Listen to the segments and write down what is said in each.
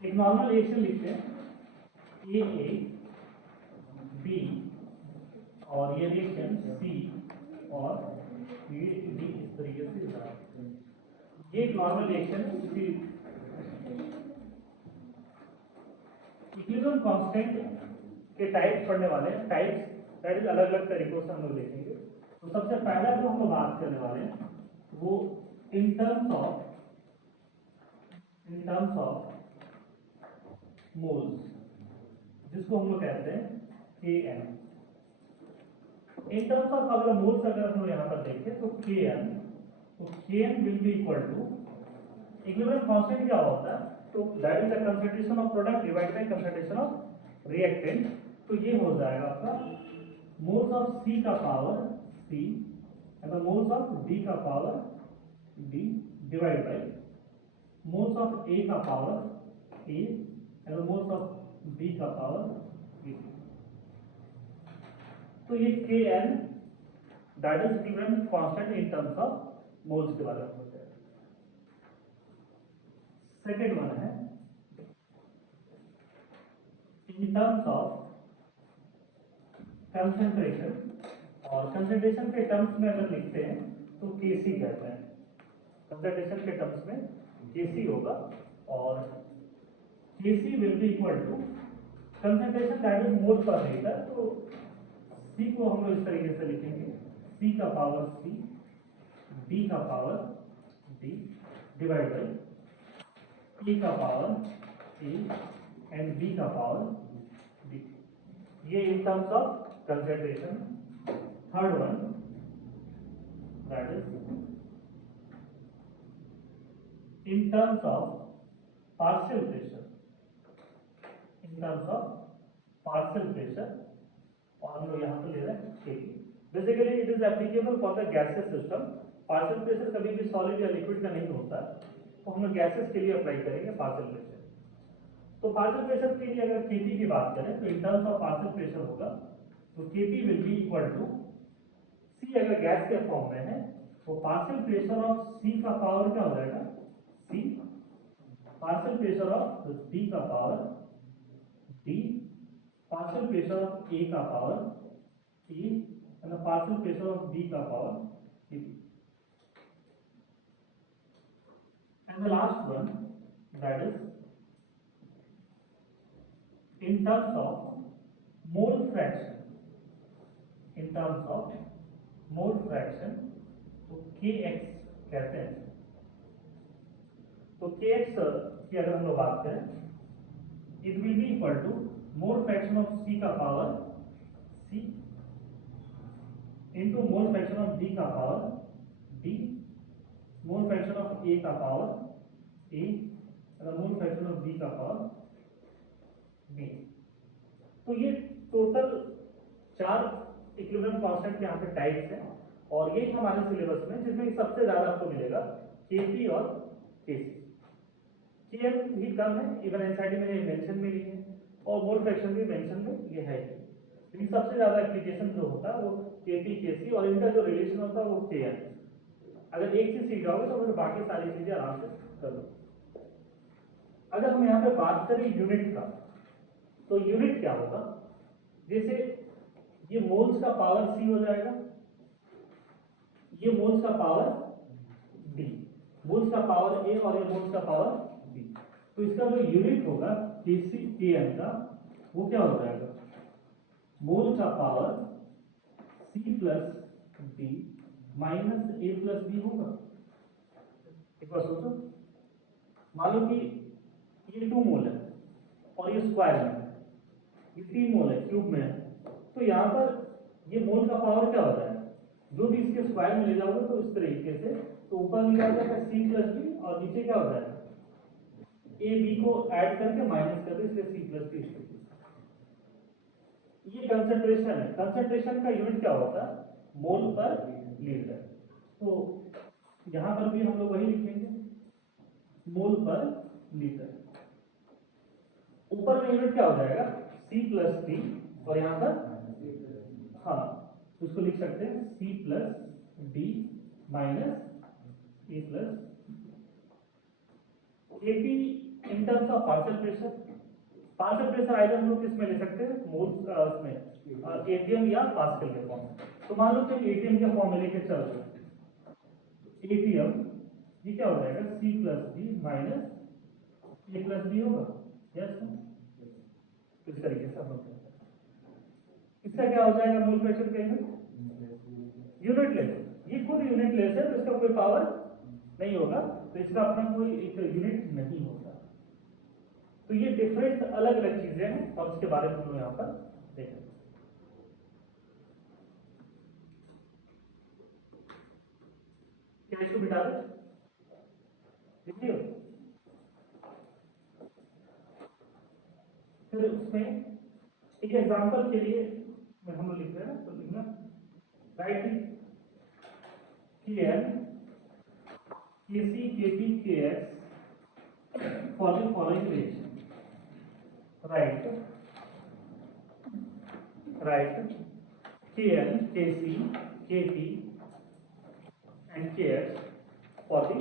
एक normal reaction लिखते हैं ए बी और ये रिएक्शन सी और ये डी इस तरीके से जा ये एक नॉर्मल रिएक्शन है। इसी इक्विलिब्रियम कांस्टेंट के टाइप्स पढ़ने वाले हैं। टाइप्स दैट इज अलग अलग तरीकों से हम लोग देखेंगे। तो सबसे पहला जो हम लोग बात करने वाले हैं वो इन टर्म्स ऑफ मोल्स, जिसको हम लोग कहते हैं Kn। इन टर्म्स ऑफ अगर मोल्स अगर हम लोग यहाँ पर देखें तो Kn will be equal to equilibrium constant क्या होता है, तो that is the concentration of product divided by concentration of reactant. तो ये हो जाएगा आपका मोल्स ऑफ C का power C and moles of D का power D divide by moles of A का power A and moles of B का power B। तो ये Kn that is equilibrium constant in terms of moles के बारे में होता है। सेकेंड वन है इन टर्म्स ऑफ कंसंट्रेशन, और कंसंट्रेशन के टर्म्स में अगर लिखते हैं तो Kc कहते हैं। कंसंट्रेशन के टर्म्स में Kc होगा और Kc will be equal to concentration that is mole per litre. तो C को हम लोग इस तरीके से लिखेंगे C का पावर C, D का power D divide by E का पावर E एंड B का पावर D। ये इन terms of concentration. Third one that is in terms of partial pressure. In terms of partial pressure और हम लोग यहाँ पे ले रहे हैं Kp। Basically it is applicable for the gases system. Partial pressure कभी भी सॉलिड या लिक्विड का नहीं होता, तो हम लोग गैसेस के लिए अप्लाई करेंगे पार्शियल प्रेशर। तो पार्शियल प्रेशर के लिए अगर Kp की बात करें तो in terms of partial pressure होगा तो Kp will be equal to C अगर गैस के फॉर्म में है तो पार्शियल प्रेशर ऑफ C का पावर क्या हो जाएगा C, partial pressure of D का power D, partial pressure of A का power A and the partial pressure of B का power B। And the last one that is in terms of mole fraction, in terms of mole fraction तो Kx कहते हैं। तो Kx की अगर हम लोग बात करें it will be equal to mole fraction of C का power C into mole fraction of D का power D, mole fraction of A का पावर A और mole fraction of B का पावर B। तो ये टोटल 4 इक्विलिब्रियम कांस्टेंट के यहाँ पे टाइप्स हैं और ये हमारे सिलेबस में जिसमें सबसे ज्यादा आपको मिलेगा Kp और Kc। Km भी कम है, इवन एनसीईआरटी में ये मेंशन में नहीं है और मोल फ्रैक्शन भी मेंशन में ये है, लेकिन सबसे ज्यादा एप्लीकेशन जो होता है वो Kp Kc और इनका जो रिलेशन होता है वो Kn। अगर एक चीज सीख जाओगे तो फिर बाकी सारी चीजें आराम से कर लो। अगर हम यहाँ पे बात करें यूनिट का तो यूनिट क्या होगा, जैसे ये मोल्स का पावर C हो जाएगा, ये मोल्स का पावर D, मोल्स का पावर A और ये मोल्स का पावर B। तो इसका जो यूनिट होगा Kc Kn का वो क्या हो जाएगा मोल का power C plus D minus A plus B होगा। एक बार सोचो, मान लो कि ये 2 मोल है और ये स्क्वायर में है, ये 3 मोल है क्यूब में है, तो यहाँ पर ये मोल का पावर क्या होता है, जो भी इसके स्क्वायर में ले जाओगे तो इस तरीके से, तो ऊपर निकल जाएगा C प्लस B और नीचे क्या हो जाएगा A B को ऐड करके माइनस कर दो, इसलिए C प्लस B। ये कंसंट्रेशन है, कंसंट्रेशन का यूनिट क्या होता है मोल पर लीटर। तो यहाँ पर भी हम लोग वही लिखेंगे मोल पर लीटर। ऊपर में यूनिट क्या हो जाएगा C प्लस D और यहाँ पर हाँ उसको लिख सकते हैं C plus D minus A plus. Kp in terms of partial pressure either हम लोग किस में ले सकते हैं, मोल्स में एटीएम या पास्कल के फॉर्म में। तो मान लो कि एटीएम के फॉर्म में लेके चल रहे हैं, एटीएम ये क्या हो जाएगा, C plus B minus A plus B होगा, यस। इस तरीके से हम लोग इसका क्या हो जाएगा, मोल फ्रैक्शन का यूनिटलेस, ये खुद यूनिटलेस है तो इसका कोई पावर नहीं होगा, तो इसका अपना कोई एक यूनिट नहीं होगा। तो ये डिफरेंट अलग अलग चीजें हैं और उसके बारे में हम लोग यहाँ पर देखें। क्या इसको बिठा दे, देखिए फिर उसमें एक एग्जांपल के लिए हम लोग लिख रहे हैं ना, तो लिखना राइट के एन के सी के पी के एक्स फॉलोइंग रिलेशन, राइट के एन के सी के पी एंड के x for the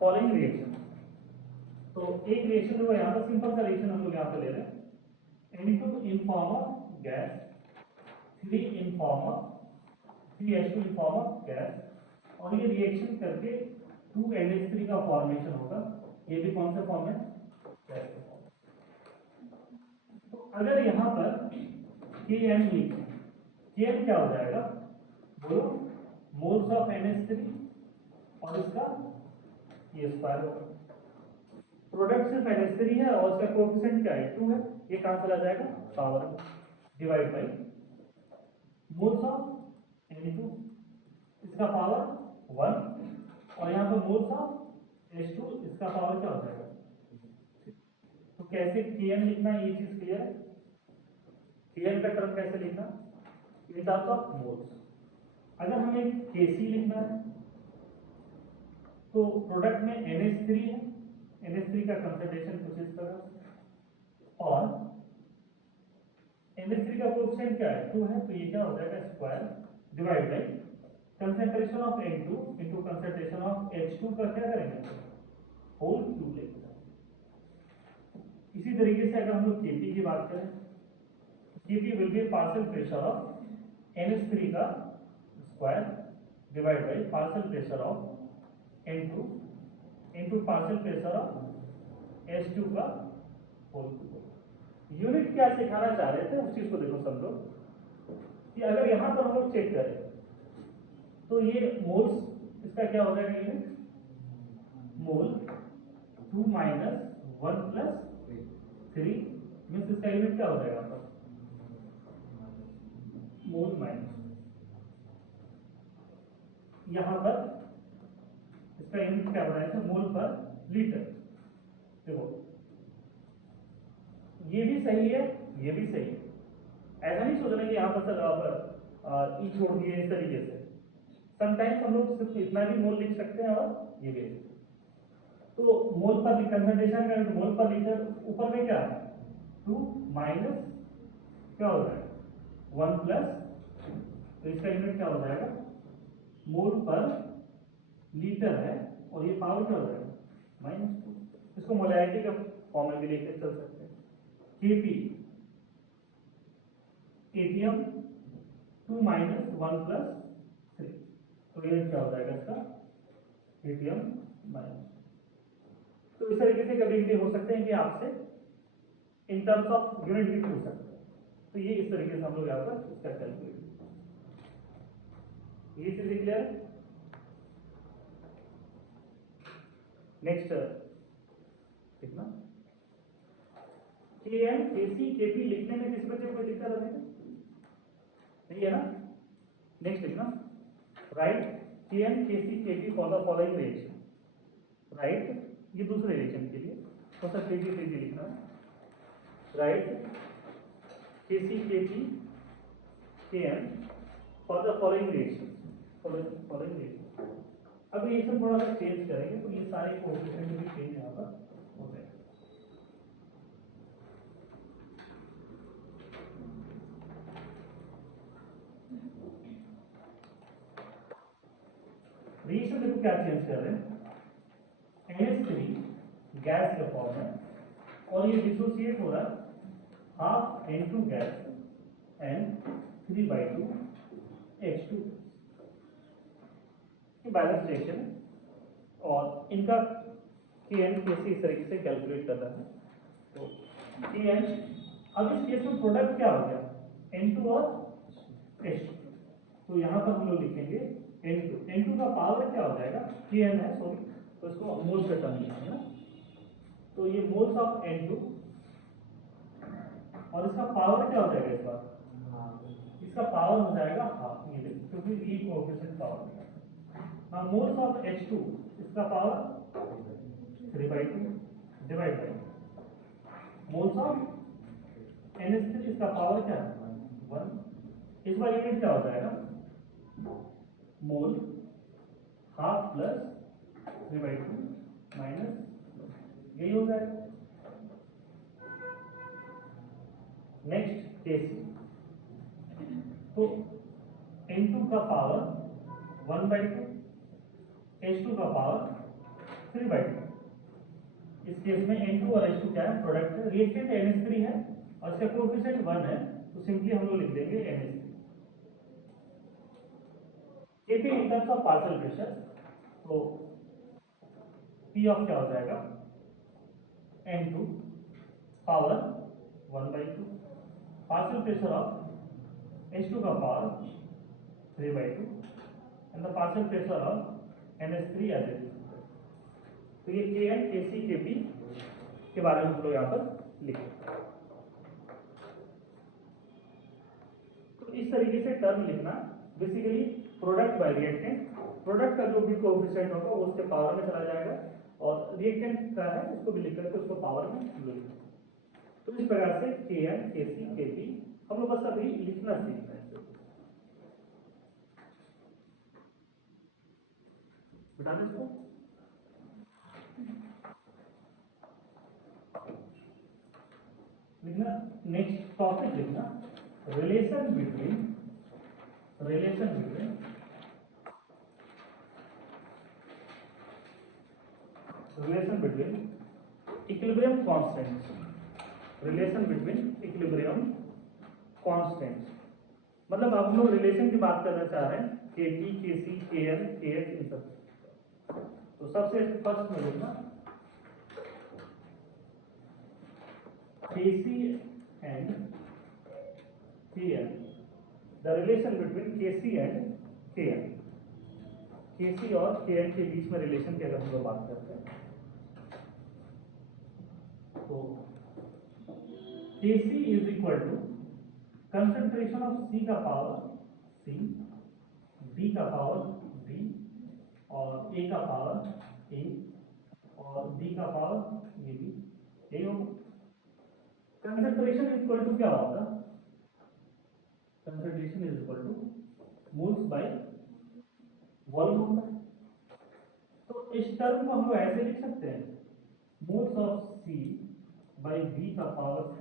following reaction. तो एक रिएक्शन जो यहाँ पर सिंपल सा रिएक्शन हम लोग यहाँ पे ले रहे हैं, N2 in form of gas, 3 in form of 3H2 in form of gas, और ये रिएक्शन करके 2NH3 का फॉर्मेशन होगा। ये भी कौन सा फॉर्म है, गैस का फॉर्म। तो अगर यहाँ पर Kn लिखें, Kn क्या हो जाएगा, बोलो मोल्स ऑफ NH3 और इसका ये स्क्वायर होगा। प्रोडक्ट सिर्फ NH3 है और इसका कोएफिशिएंट क्या है, 2 है, ये कहां चला जाएगा, power divide by moles of N2, इसका पावर 1 और यहाँ पर मोल्स ऑफ H2, इसका पावर क्या हो जाएगा। तो कैसे Kn लिखना है, ये चीज क्लियर है। Kn का टर्म कैसे लिखना, इन टर्म्स ऑफ मोल्स। अगर हमें Kc लिखना है तो प्रोडक्ट में NH3 है, NH3 का कंसंट्रेशन कुछ इस तरह और NH3 का कोएफिशिएंट क्या है, 2 है, तो ये क्या हो जाएगा, square divide by concentration of N2 into concentration of H2 का क्या करेंगे, होल क्यूब लेंगे। इसी तरीके से अगर हम लोग Kp की बात करें, Kp will B partial pressure of NH3 का square divide by partial pressure of N2 into partial pressure of H2 का होल क्यूब। यूनिट क्या सिखाना चाह रहे थे उस चीज को देखो समझो, कि अगर यहां पर हम लोग चेक करें तो ये मोल्स, इसका क्या हो जाएगा यूनिट, मोल 2 माइनस 1 प्लस 3 मीन्स इसका यूनिट क्या हो जाएगा आपका, मोल माइनस, यहां पर इसका यूनिट क्या बनाया, मोल पर लीटर। देखो ये भी सही है, ये भी सही है, ऐसा नहीं सोचना कि यहाँ पर सर आप ई छोड़ दिए इस तरीके से। समटाइम्स हम लोग सिर्फ इतना भी मोल लिख सकते हैं और ये भी। तो मोल पर कंसंट्रेशन का मोल पर लीटर, ऊपर में क्या है 2 माइनस क्या हो जाएगा 1 प्लस, तो इसका यूनिट क्या हो जाएगा, मोल पर लीटर है और ये पावर क्या हो जाएगा -2। इसको मोलैरिटी का फॉर्म में भी लेकर चल सकते हैं, Kp एटीएम 2 माइनस 1 प्लस 3, तो ये क्या हो जाएगा इसका एटीएम माइनस। तो इस तरीके से कभी भी हो सकते हैं कि आपसे इन टर्म्स ऑफ यूनिट भी पूछ सकते हैं, तो ये इस तरीके से हम लोग यहाँ पर इसका कैलकुलेट, ये चीजें क्लियर है। नेक्स्ट देखना, Kn Kc Kp लिखने में किसी बच्चे को कोई दिक्कत नहीं है ना। नेक्स्ट लिखना, right Kn Kc Kp for the following reaction, right ये दूसरे रिएक्शन के लिए तो सर Kp Kp लिखना है, right Kc Kp Kn for the following reaction, following reaction. अब रिएक्शन थोड़ा सा चेंज करेंगे तो ये सारे कोएफिशिएंट भी चेंज यहाँ पर हो जाएगा। रिएक्शन देखो क्या चेंज कर रहे हैं, NH3 गैस के फॉर्म में, और ये डिसोसिएट हो रहा है half N2 gas and 3/2 H2 की बैलेंस रिएक्शन है, और इनका Kn कैसे इस तरीके से कैलकुलेट कर रहा है। तो Kn, अब इस केस में प्रोडक्ट क्या हो गया N2 और H2, तो यहाँ पर हम लोग लिखेंगे N2 का पावर क्या हो जाएगा, Kn है सॉरी, तो इसको मोल्स का टर्म लिखेंगे ना, तो ये मोल्स ऑफ N2, और इसका पावर क्या हो जाएगा इस बार, इसका पावर हो जाएगा हाफ, ये देखो क्योंकि ये कोएफिशिएंट पावर है। नाउ मोल्स ऑफ H2, इसका power 3/2 divide by moles of NH3, इसका पावर क्या है 1, इस बार यूनिट क्या हो जाएगा मोल हाफ प्लस 3/2 माइनस, यही हो जाएगा। नेक्स्ट केस, तो N2 का पावर 1/2, H2 का पावर 3/2, इस केस में N2 और H2 क्या है, प्रोडक्ट है, रिएक्टेंट NH3 है और इसका कोएफिशिएंट 1 है, तो सिंपली हम लोग लिख देंगे NH3। Kp in terms of partial pressure, तो P ऑफ क्या हो जाएगा N2 power 1/2, partial pressure of H2 का power 3/2 and the partial pressure of NH3 as it is. तो ये Kn, Kc, Kp के बारे में हम लोग यहाँ पर लिखें। तो इस तरीके से टर्म लिखना, basically product bye reactant, product का जो भी कोएफिशिएंट होगा वो उसके पावर में चला जाएगा, और रिएक्टेंट का है उसको भी लिख करके उसको पावर में लिखें। तो इस प्रकार से Kn, Kc, Kp हम लोग बस अभी लिखना सीखना है। बता दें इसको, लिखना, नेक्स्ट टॉपिक लिखना, relation between equilibrium constants, relation between equilibrium constants, मतलब अब हम लोग रिलेशन की बात करना चाह रहे हैं Kp, Kc, Kn, Kh इन सब। तो सबसे फर्स्ट में लिखना Kc and Kn, the relation between Kc and Kn, Kc और Kn के बीच में रिलेशन की अगर हम लोग बात करते हैं, तो Kc is equal to concentration of C का पावर C, D का पावर D, और A का पावर A, और D का पावर ये भी A होगा। कंसंट्रेशन इज इक्वल टू क्या होगा, concentration is equal two moles by volume होता है। तो इस टर्म को हम लोग ऐसे लिख सकते हैं, moles of C by V का power C।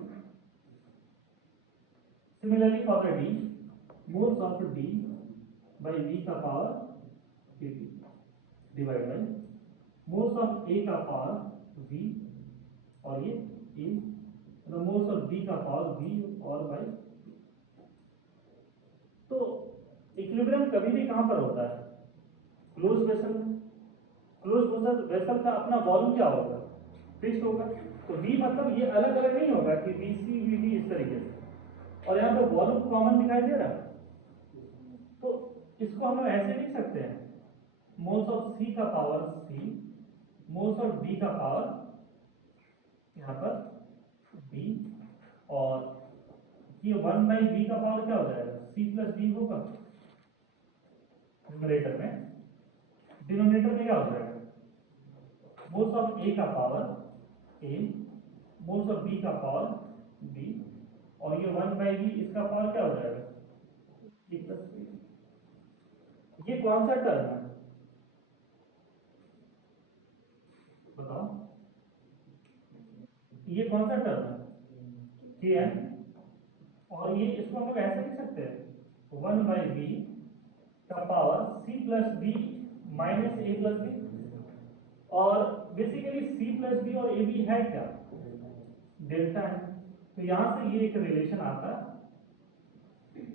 Similarly for D, moles of D by V का power Kp divide by moles of A का पावर V, और ये A, मोल्स ऑफ B का पावर V और बाय। तो equilibrium कभी भी कहां पर होता है, क्लोज वेसल में। क्लोज वेसल का अपना वॉल्यूम क्या होगा, फिक्स्ड होगा, तो V मतलब ये अलग अलग नहीं होगा कि VC VD इस तरीके से, और यहाँ पे वॉल्यूम कॉमन दिखाई दे रहा है, तो इसको हम ऐसे लिख सकते हैं, मोल्स ऑफ C का power C, moles of D का पावर यहाँ पर D, और ये 1/V का पावर क्या हो जाएगा C प्लस D होगा न्यूमरेटर में, डिनोमिनेटर में क्या हो जाएगा मोल्स ऑफ A का power A, moles of B का पावर B, और ये 1/V इसका पावर क्या हो जाएगा C प्लस B। ये कौन सा टर्म है बताओ, ये कौन सा टर्म है Kn, और ये इसको हम लोग ऐसे लिख सकते हैं 1/V का power C plus B minus A plus B, और बेसिकली सी प्लस डी और ए बी है क्या, डेल्टा है। तो यहां से ये एक रिलेशन आता है।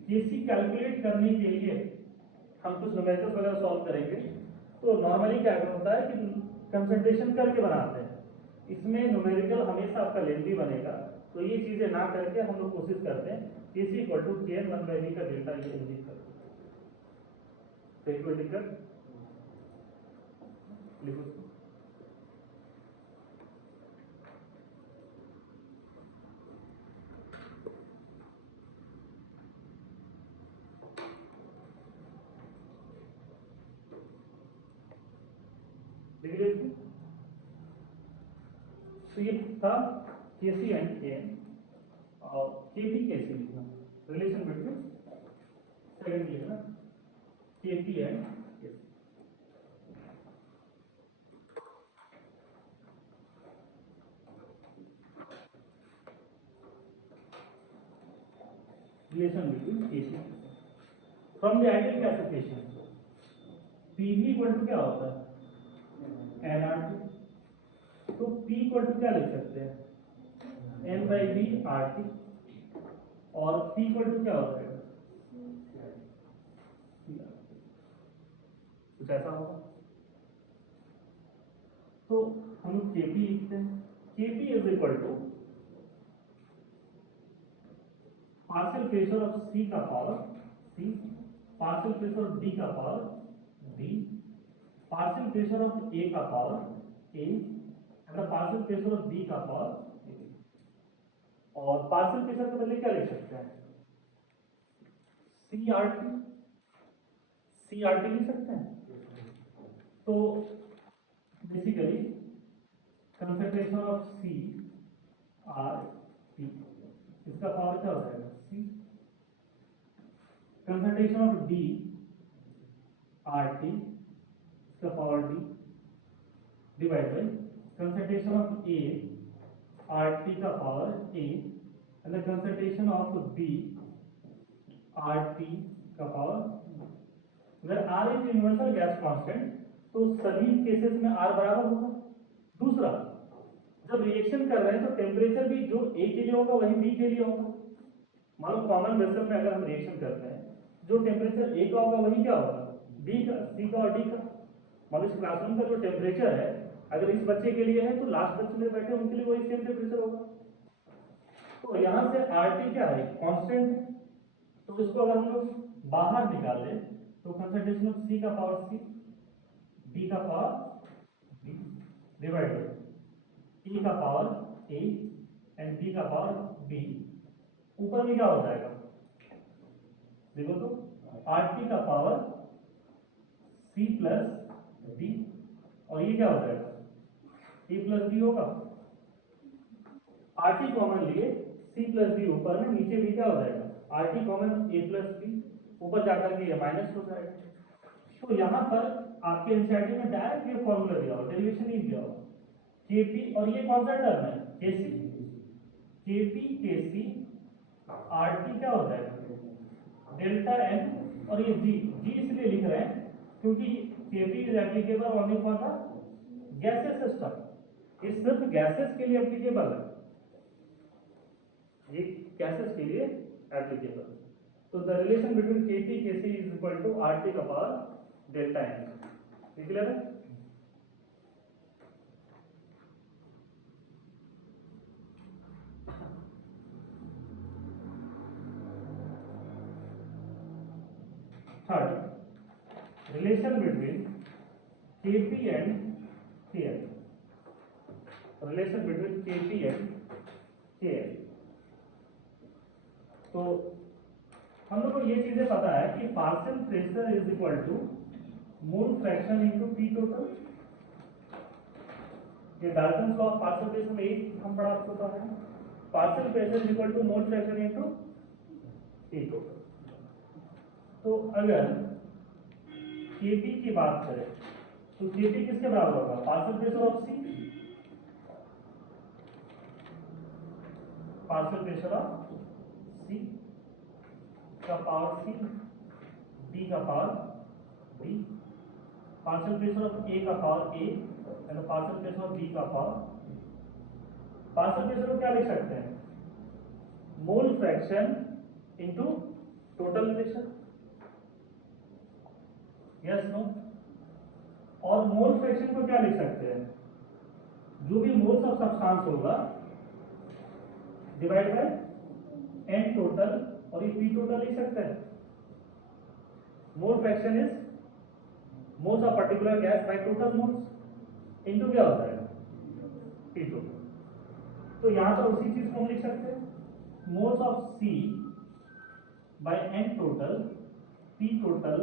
केसी कैलकुलेट करने के लिए हम कुछ न्यूमेरिकल्स वगैरह सॉल्व करेंगे। तो नॉर्मली क्या होता है कि कंसंट्रेशन करके बनाते हैं, इसमें न्यूमेरिकल हमेशा आपका लेंथी बनेगा। तो ये चीजें ना करके हम लोग कोशिश करते हैं KC equal to K N one by V का डेल्टा ये इंडिकेट करते हैं। कोई दिक्कत लिखो। तो ये था केसी एंड के एन और केपी केसी लिखना, रिलेशन बिटवीन सेकंड लिखना KP and KC. Relation between KC from the ideal classification PV equal to क्या होता है एनआरटी। तो P इक्वल टू क्या लिख सकते हैं N by V R T, और P इक्वल टू क्या होता है कुछ ऐसा होगा। तो हम लोग Kp लिखते हैं, Kp is equal to partial pressure of C का power C, partial pressure of D का power D, partial pressure of A का power A, partial pressure of B का पावर, और पार्शियल प्रेशर के बदले क्या लिख सकते हैं सीआरटी, सीआरटी लिख सकते हैं। तो basically concentration of C R T, इसका पावर क्या हो जाएगा C, concentration of D R T, इसका power D, divide by concentration of A RT का power A and the concentration of B RT का power। अगर R is universal gas constant तो सभी केसेस में R बराबर होगा। दूसरा, जब रिएक्शन कर रहे हैं तो टेम्परेचर भी जो A के लिए होगा वही B के लिए होगा। मान लो कॉमन वेसल में अगर हम रिएक्शन करते हैं, जो टेम्परेचर A का होगा वही क्या होगा B का, C का और D का। मान लो इस क्लासरूम का जो टेम्परेचर है अगर इस बच्चे के लिए है तो लास्ट बच्चे में बैठे उनके लिए वही सेम टेम्परेचर होगा। तो यहां से RT क्या है कांस्टेंट, तो इसको अगर हम लोग बाहर निकाल ले तो कंसंट्रेशन ऑफ C का पावर C, D का power D divide bye E का पावर A एंड B का पावर B, ऊपर में क्या हो जाएगा देखो तो RT का पावर C प्लस D, और ये क्या हो जाएगा ए प्लस बी होगा। आर टी कॉमन लिए सी प्लस बी ऊपर में, नीचे भी क्या हो जाएगा R T common A plus B, ऊपर जाकर के ये माइनस हो जाएगा। तो यहाँ पर आपके एनसीईआरटी में डायरेक्ट ये फॉर्मूला दिया हो, डेरिवेशन नहीं दिया हो। केपी और ये कौन सा टर्म है केसी, केपी केसी आर टी क्या हो जाएगा डेल्टा एन, और ये जी जी इसलिए लिख रहे हैं क्योंकि KP is applicable only for the gases system, ये सिर्फ गैसेस के लिए एप्लीकेबल है, ये गैसेस के लिए एप्लीकेबल। तो the relation between KP KC is equal to RT का पावर डेल्टा एन। क्लियर है? Third, relation between KP and KL, relation between KP and KL. तो हम लोग को ये चीजें पता है कि partial pressure is equal to mole fraction into P total. ये Dalton law of partial pressure में एक हम पढ़ा चुका है, partial pressure is equal to mole fraction into P total. तो अगर केपी की बात करें तो केपी किसके बराबर होगा partial pressure of C, partial pressure of C का पावर सी, डी का power D, partial pressure of A का power A and partial fraction of B का पावर। पार्शियल फ्रैक्शन को क्या लिख सकते हैं, mole fraction into total fraction, yes no. और मोल फ्रैक्शन को क्या लिख सकते हैं, जो भी मोल्स ऑफ सब्सटेंस होगा डिवाइड बाय एन टोटल, और ये पी टोटल लिख सकते हैं। Mole fraction is moles of particular gas by total moles into क्या होता है, पी टोटल। तो यहां पर उसी चीज को हम लिख सकते हैं, moles of C by N total, P total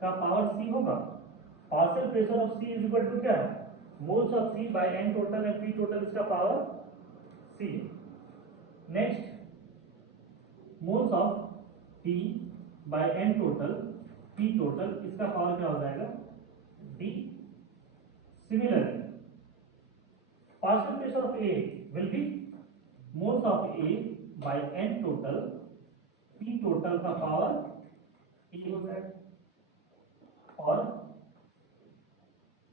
का पावर सी होगा। Partial pressure of C is equal to क्या है, moles of C by N total and P total इसका power C. Next, moles of T by N total, P total इसका power क्या हो जाएगा, D. Similarly partial pressure of A will be moles of A by N total, P total का power ए हो जाएगा। और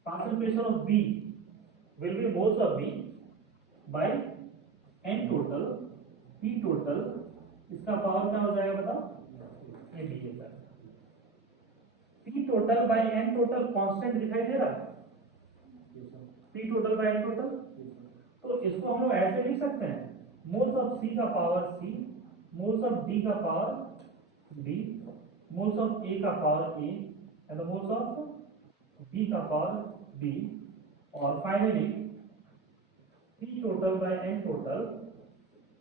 partial pressure of B will be moles of B by N total, P total इसका power क्या हो जाएगा बताओ, A B के साथ। P total by N total constant दिखाई दे रहा है, P total by N total. तो इसको हम लोग ऐसे लिख सकते हैं, मोल्स ऑफ सी का power C, moles of D का power D, moles of A का power A and moles of B का पावर बी। और finally P total by N total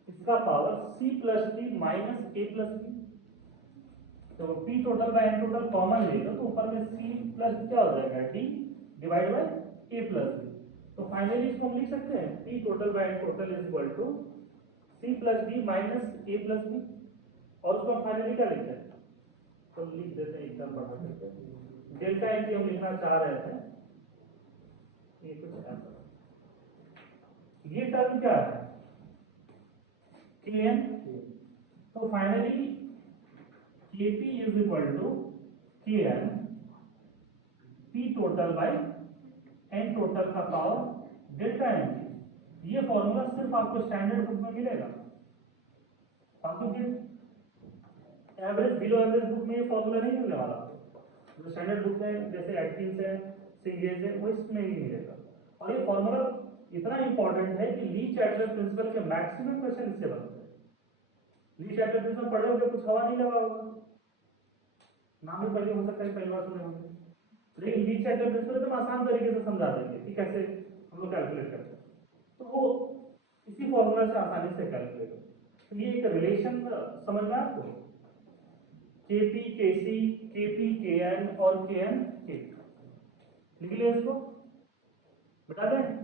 इसका power C plus D minus A plus B. तो P total by N total common ले लो तो ऊपर में सी प्लस क्या हो जाएगा, D divide by A plus B. तो फाइनली इसको हम लिख सकते हैं, P total by N total is equal to C plus D minus A plus B. और उसको हम फाइनली क्या लिखते हैं, तो लिख देते हैं एकदम बढ़ा करके, डेल्टा एन की हम लिखना चाह रहे थे, ये कुछ ऐसा। ये टर्म क्या है, के एन। तो finally K P is equal to K N, P total by N total का पावर डेल्टा एन। ये फॉर्मूला सिर्फ आपको स्टैंडर्ड बुक में मिलेगा, आपको एवरेज बिलो एवरेज बुक में ये फॉर्मूला नहीं मिलने वाला। जो स्टैंडर्ड बुक में जैसे एटकिंस है, सिंगेज है, वो इसमें ही मिलेगा। और ये फॉर्मूला इतना इंपॉर्टेंट है कि ली चैटलर प्रिंसिपल के मैक्सिमम क्वेश्चन इससे बनते हैं। ली चैटलर प्रिंसिपल पढ़े होंगे, कुछ हवा नहीं लगा होगा, नाम भी पहले हो सकता है पहली बार सुने होंगे, लेकिन ली चैटलर प्रिंसिपल एकदम आसान तरीके से समझा देंगे कि कैसे हम लोग कैलकुलेट करते हैं। तो वो इसी फॉर्मूला से आसानी से कैलकुलेट हो। तो ये एक रिलेशन समझ में आपको, केपी केसी, केपी केएन और केएन के, लिख लिया इसको, बता दें।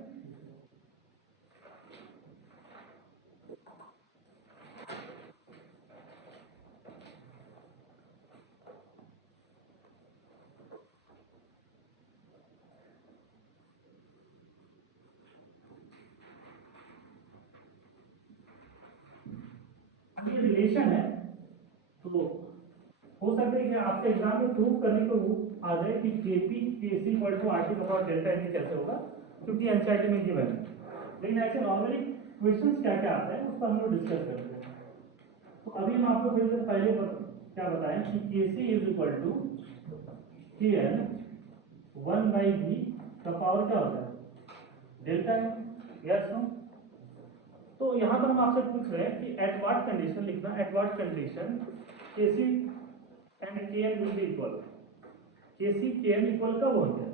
ये रिलेशन है, तो हो सकता है कि आपके एग्जाम में प्रूव करने को आ जाए कि KP KC equal to RT का पावर डेल्टा एन कैसे होगा, क्योंकि एनसीईआरटी में गिवन है। लेकिन ऐसे नॉर्मली क्वेश्चंस क्या क्या आते हैं उसको हम लोग डिस्कस करते हैं। तो अभी हम आपको फिर पहले क्या बताएं कि केसी is equal to K N 1 by V का पावर क्या होता है, डेल्टा एन, यस नो। तो यहाँ पर हम आपसे पूछ रहे हैं कि एट व्हाट कंडीशन लिखना, at what condition KC and KN will be equal, KC KN equal कब होंगे,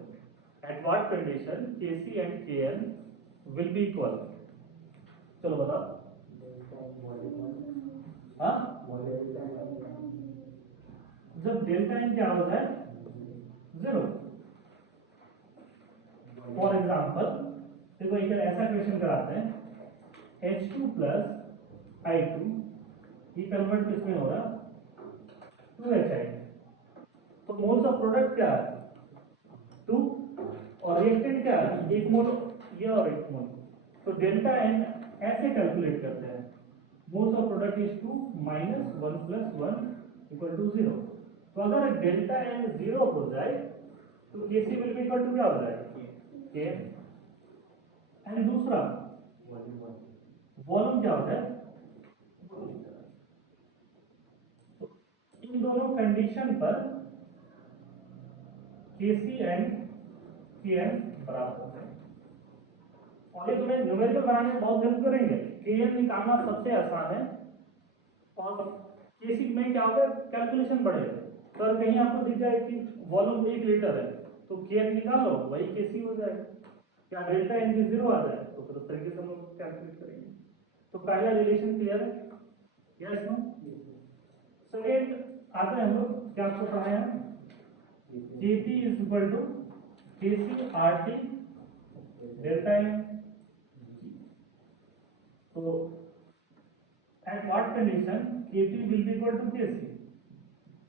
at what condition KC and KN will be equal. चलो बताओ, हाँ जब डेल्टा एन क्या हो जाए, 0। फॉर एग्जाम्पल देखो एक ऐसा क्वेश्चन कराते हैं, H2 प्लस I2 ये कन्वर्ट किसमें हो रहा, 2HI। तो मोल्स ऑफ प्रोडक्ट क्या है, 2, और रिएक्टेंट क्या है, 1 मोल ये और 1 मोल। तो डेल्टा एन ऐसे कैलकुलेट करते हैं, moles of product is 2 minus 1 plus 1 equal to 0। तो अगर डेल्टा एन 0 हो जाए तो केसी विल बी इक्वल टू क्या हो जाएगा, के। एंड दूसरा वॉल्यूम क्या होता है। तो इन दोनों कंडीशन पर Kc एंड Kn बराबर होते हैं। और ये तुम्हें न्यूमेरिकल बनाने में बहुत हेल्प करेंगे। Kn निकालना सबसे आसान है और Kc में क्या होगा, कैलकुलेशन बढ़ेगा। तो अगर कहीं आपको दिख जाए कि वॉल्यूम 1 लीटर है तो Kn निकाल लो, वही Kc हो जाएगा। क्या डेल्टा Ng 0 आ जाए तो फिर उस तरीके से हम लोग कैलकुलेट करेंगे। तो पहला रिलेशन क्लियर है, यस नो। सेकेंड आते हैं हम लोग, क्या आपको पढ़ाया है, Kp is equal to Kc RT delta N। तो at what condition Kp will be equal to Kc।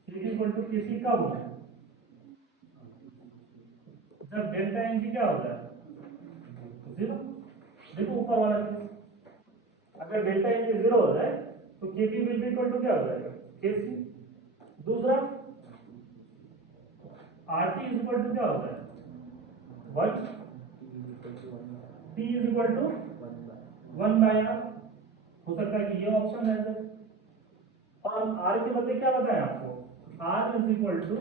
Kp equal to Kc कब होगा, जब डेल्टा Ng क्या होता है 0। देखो ऊपर वाला केस, अगर डेल्टा Ng 0 हो जाए तो Kp will be equal to क्या हो जाएगा Kc। दूसरा RT इज इक्वल टू क्या होता है 1, T is equal to 1/r। हो सकता है कि ये ऑप्शन है सर। और हम R के बदले क्या बताएं आपको, R इज इक्वल टू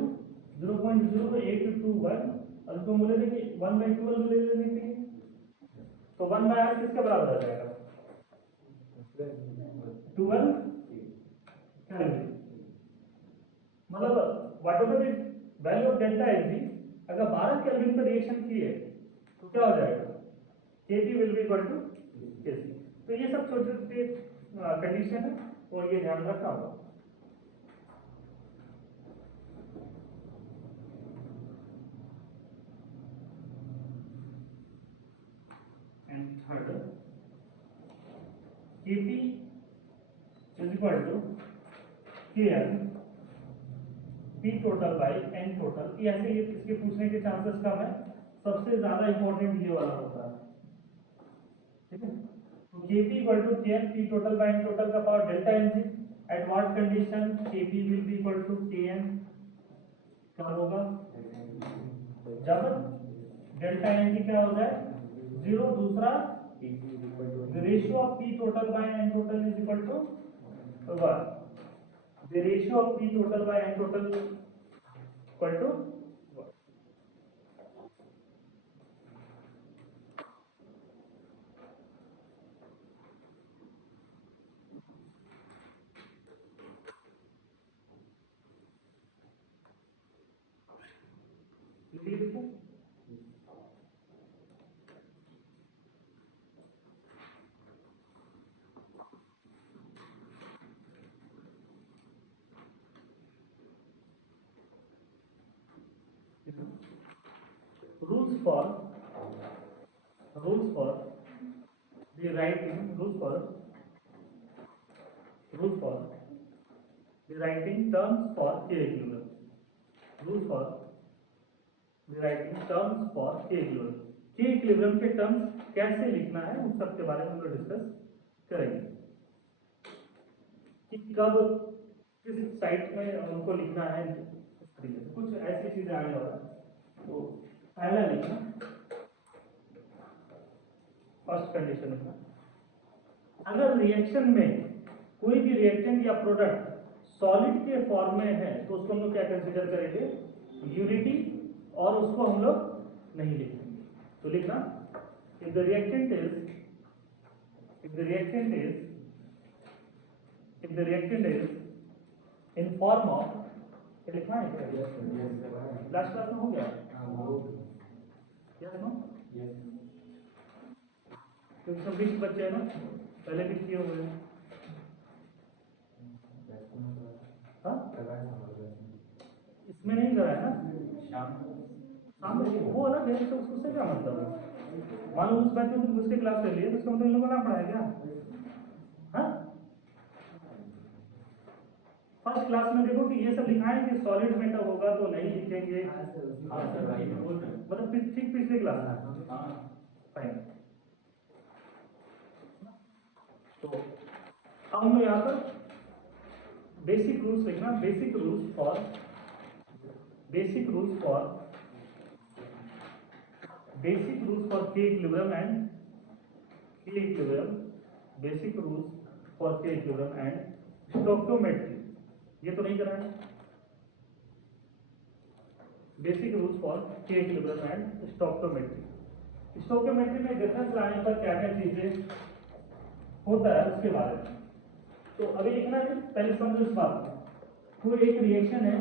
0.0821 और इसको बोले थे कि 1/12 ले लेने के लिए, तो 1/r किसके बराबर आ जाएगा 12 केल्विन। मतलब what ever the value of delta Ng, अगर 12 केल्विन पर रिएक्शन किए तो क्या हो जाएगा Kp will be equal to Kc। तो ये सब छोटे छोटे कंडीशन है और ये ध्यान रखना होगा। And third Kp is equal to Kn P total by N total. ये ऐसे इसके पूछने के चांसेस कम है, सबसे ज्यादा इंपॉर्टेंट ये वाला होता है, ठीक है। तो Kp equal to Kn P total by N total का power delta Ng। At what condition Kp will be equal to Kn, क्या होगा जब डेल्टा Ng क्या हो जाए 0। दूसरा ratio of P total by N total is equal to 1। The ratio of P total by N total equal to 1। Rules for the writing, rules for the writing terms for K equivalent, rules for the writing terms for K equivalent। K equivalent के terms कैसे लिखना है उन सब के बारे में हम लोग डिस्कस करेंगे कि कब किस साइट में उनको लिखना है, इस तरीके से कुछ ऐसी चीजें आने वाला है। तो पहला लिखना फर्स्ट कंडीशन लिखना, अगर रिएक्शन में कोई भी रिएक्टेंट या प्रोडक्ट सॉलिड के फॉर्म में है तो उसको हम लोग क्या कंसीडर करेंगे यूनिटी, और उसको हम लोग नहीं लिखेंगे। तो लिखना if the reactant is in form of, लिखना है लास्ट क्लास में हो गया यस नो, क्योंकि सब 20 बच्चे हैं ना, पहले भी किए हुए हैं। हाँ इसमें नहीं करा है ना, शाम में वो अलग है, तो उससे क्या मतलब है। मान लो उस बच्चे को उसके क्लास ले लिए तो उसको मतलब इन लोगों को ना पढ़ाया क्या, हाँ फर्स्ट क्लास में देखो कि ये सब लिखा है कि सॉलिड में कब होगा तो नहीं लिखेंगे, मतलब ठीक पिछले क्लास में। फाइन, तो अब हम लोग यहाँ पर बेसिक रूल्स लिखना, basic rules for K equilibrium and K equilibrium, basic rules for K equilibrium and stoichiometry. ये तो नहीं करा है. Basic rules for K equilibrium and stoichiometry. Stoichiometry में डिफरेंस लाने पर क्या क्या चीजें होता है उसके बारे में. तो अभी लिखना है, पहले समझो इस बात को. कोई एक रिएक्शन है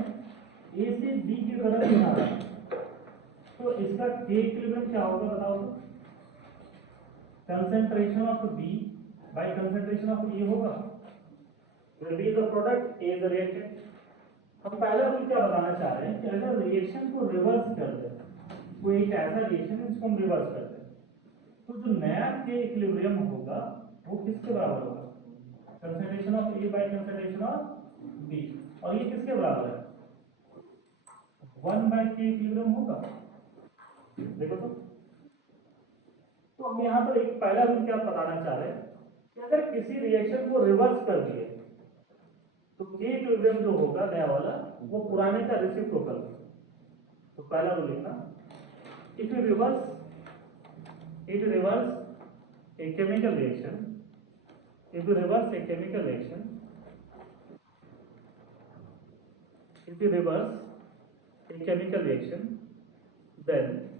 ए से बी की तरफ जा रहा है, तो इसका K इक्विलिब्रियम क्या होगा बताओ तो. Concentration of B by concentration of A होगा. B is the product, A is the reactant. हम पहला रूल क्या बताना चाह रहे हैं कि अगर रिएक्शन को रिवर्स कर दे, कोई एक ऐसा रिएक्शन है जिसको हम रिवर्स कर दे, तो जो नया K इक्विलिब्रियम होगा वो किसके बराबर होगा. Concentration of A by concentration of B. और ये किसके बराबर है, 1 बाय K इक्विलिब्रियम होगा. देखो तो हम यहाँ पर एक पहला रूल क्या बताना चाह रहे हैं कि अगर किसी रिएक्शन को रिवर्स कर दिए तो K इक्विलिब्रियम जो होगा नया वाला वो पुराने का रेसिप्रोकल. तो पहला रूल लिखना, if you reverse a chemical reaction, if you reverse a chemical reaction, if you reverse a chemical reaction, then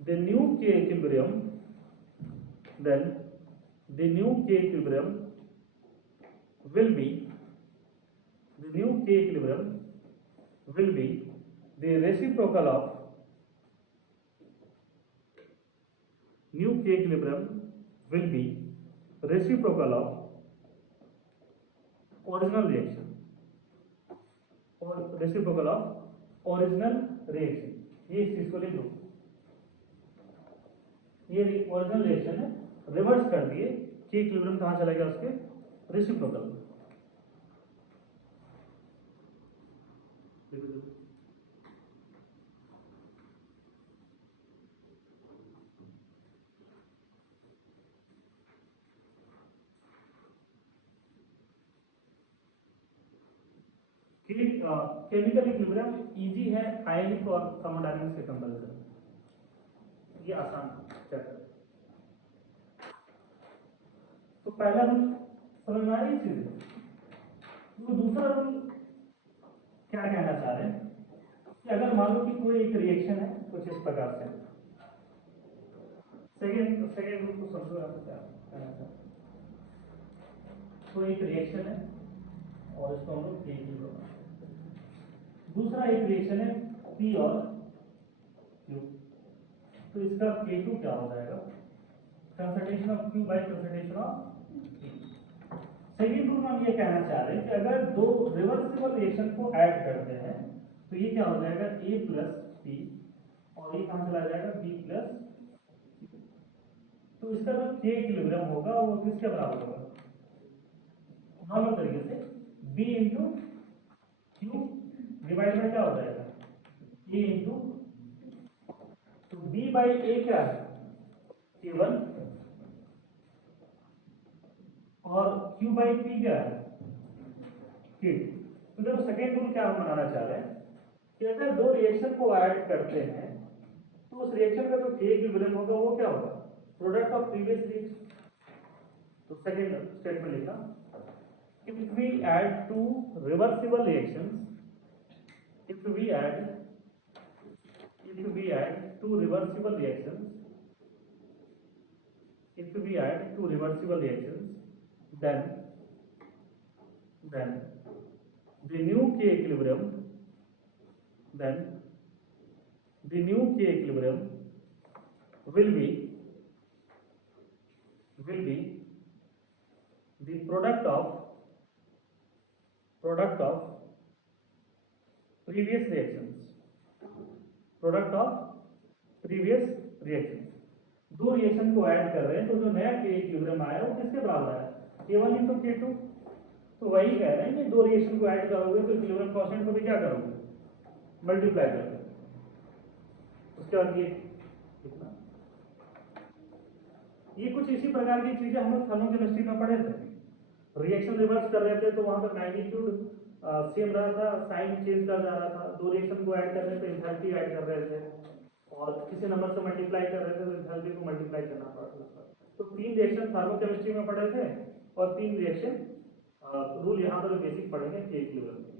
the new K equilibrium, then the new K equilibrium will be, the new K equilibrium will be the reciprocal of, new K equilibrium will be reciprocal of original reaction, or reciprocal of original reaction. ये इस चीज को लिख लो. ये original reaction है, reverse कर दिए, K equilibrium कहां चला गया उसके रेसिप्रोकल. केमिकल इक्विलिब्रियम इजी है आयनिक और थर्मोडायनामिक्स के कंपैरिजन. ये आसान चैप्टर. तो पहला रूल समझ में आ रही चीज. तो दूसरा रूल क्या कहना चाह रहे हैं कि अगर मान लो कि कोई एक रिएक्शन है कुछ इस प्रकार से. सेकेंड रूल को समझो आप क्या कहना चाहते हैं. कोई एक रिएक्शन है और इसको हम लोग K2 बोलते हैं. दूसरा एक रिएक्शन है P और Q. तो इसका K2 क्या हो जाएगा, concentration of Q by concentration of P. Second rule में हम ये कहना चाह रहे हैं कि अगर दो रिवर्सिबल रिएक्शन को ऐड करते हैं तो ये क्या हो जाएगा A प्लस P, और ये कहां चला जाएगा B प्लस. तो इसका जो K इक्विलिब्रियम होगा वो किसके बराबर होगा, नॉर्मल तरीके से B इंटू Q डिवाइड में क्या हो जाएगा A इंटू, तो B बाई A क्या है K1, और Q बाई P क्या है K. तो देखो सेकेंड रूल क्या हम बनाना चाह रहे हैं कि अगर दो रिएक्शन को ऐड करते हैं तो उस रिएक्शन का जो K इक्विलिब्रियम होगा वो क्या होगा, प्रोडक्ट ऑफ प्रीवियस रिएक्शन. तो सेकेंड स्टेटमेंट लिखा, if we add two reversible reactions, if we add two reversible reactions, then the new K equilibrium, will be the product of previous reactions. दो reaction को add कर रहे हैं तो जो नया K इक्विलिब्रियम आया वो किसके बराबर है, K1 इंटू K2. तो वही कह रहे हैं कि दो रिएक्शन को ऐड करोगे तो इक्विलिब्रियम कांस्टेंट को भी क्या करोगे, मल्टीप्लाई करोगे. उसके बाद ये कुछ इसी प्रकार की चीजें हम लोग थर्मोकेमिस्ट्री में पढ़े थे. रिएक्शन रिवर्स कर रहे थे तो वहां पर मैग्नीट्यूड सेम रहा था, साइन चेंज कर जा रहा था. दो रिएक्शन को ऐड कर रहे थे, एंथैल्पी ऐड कर रहे थे. और किसी नंबर से मल्टीप्लाई कर रहे थे तो एंथैल्पी को मल्टीप्लाई करना पड़ता था। तो 3 रिएक्शन थर्मोकेमिस्ट्री में पढ़े थे और 3 रिएक्शन रूल यहाँ पर बेसिक पढ़ेंगे के इक्विलिब्रियम के।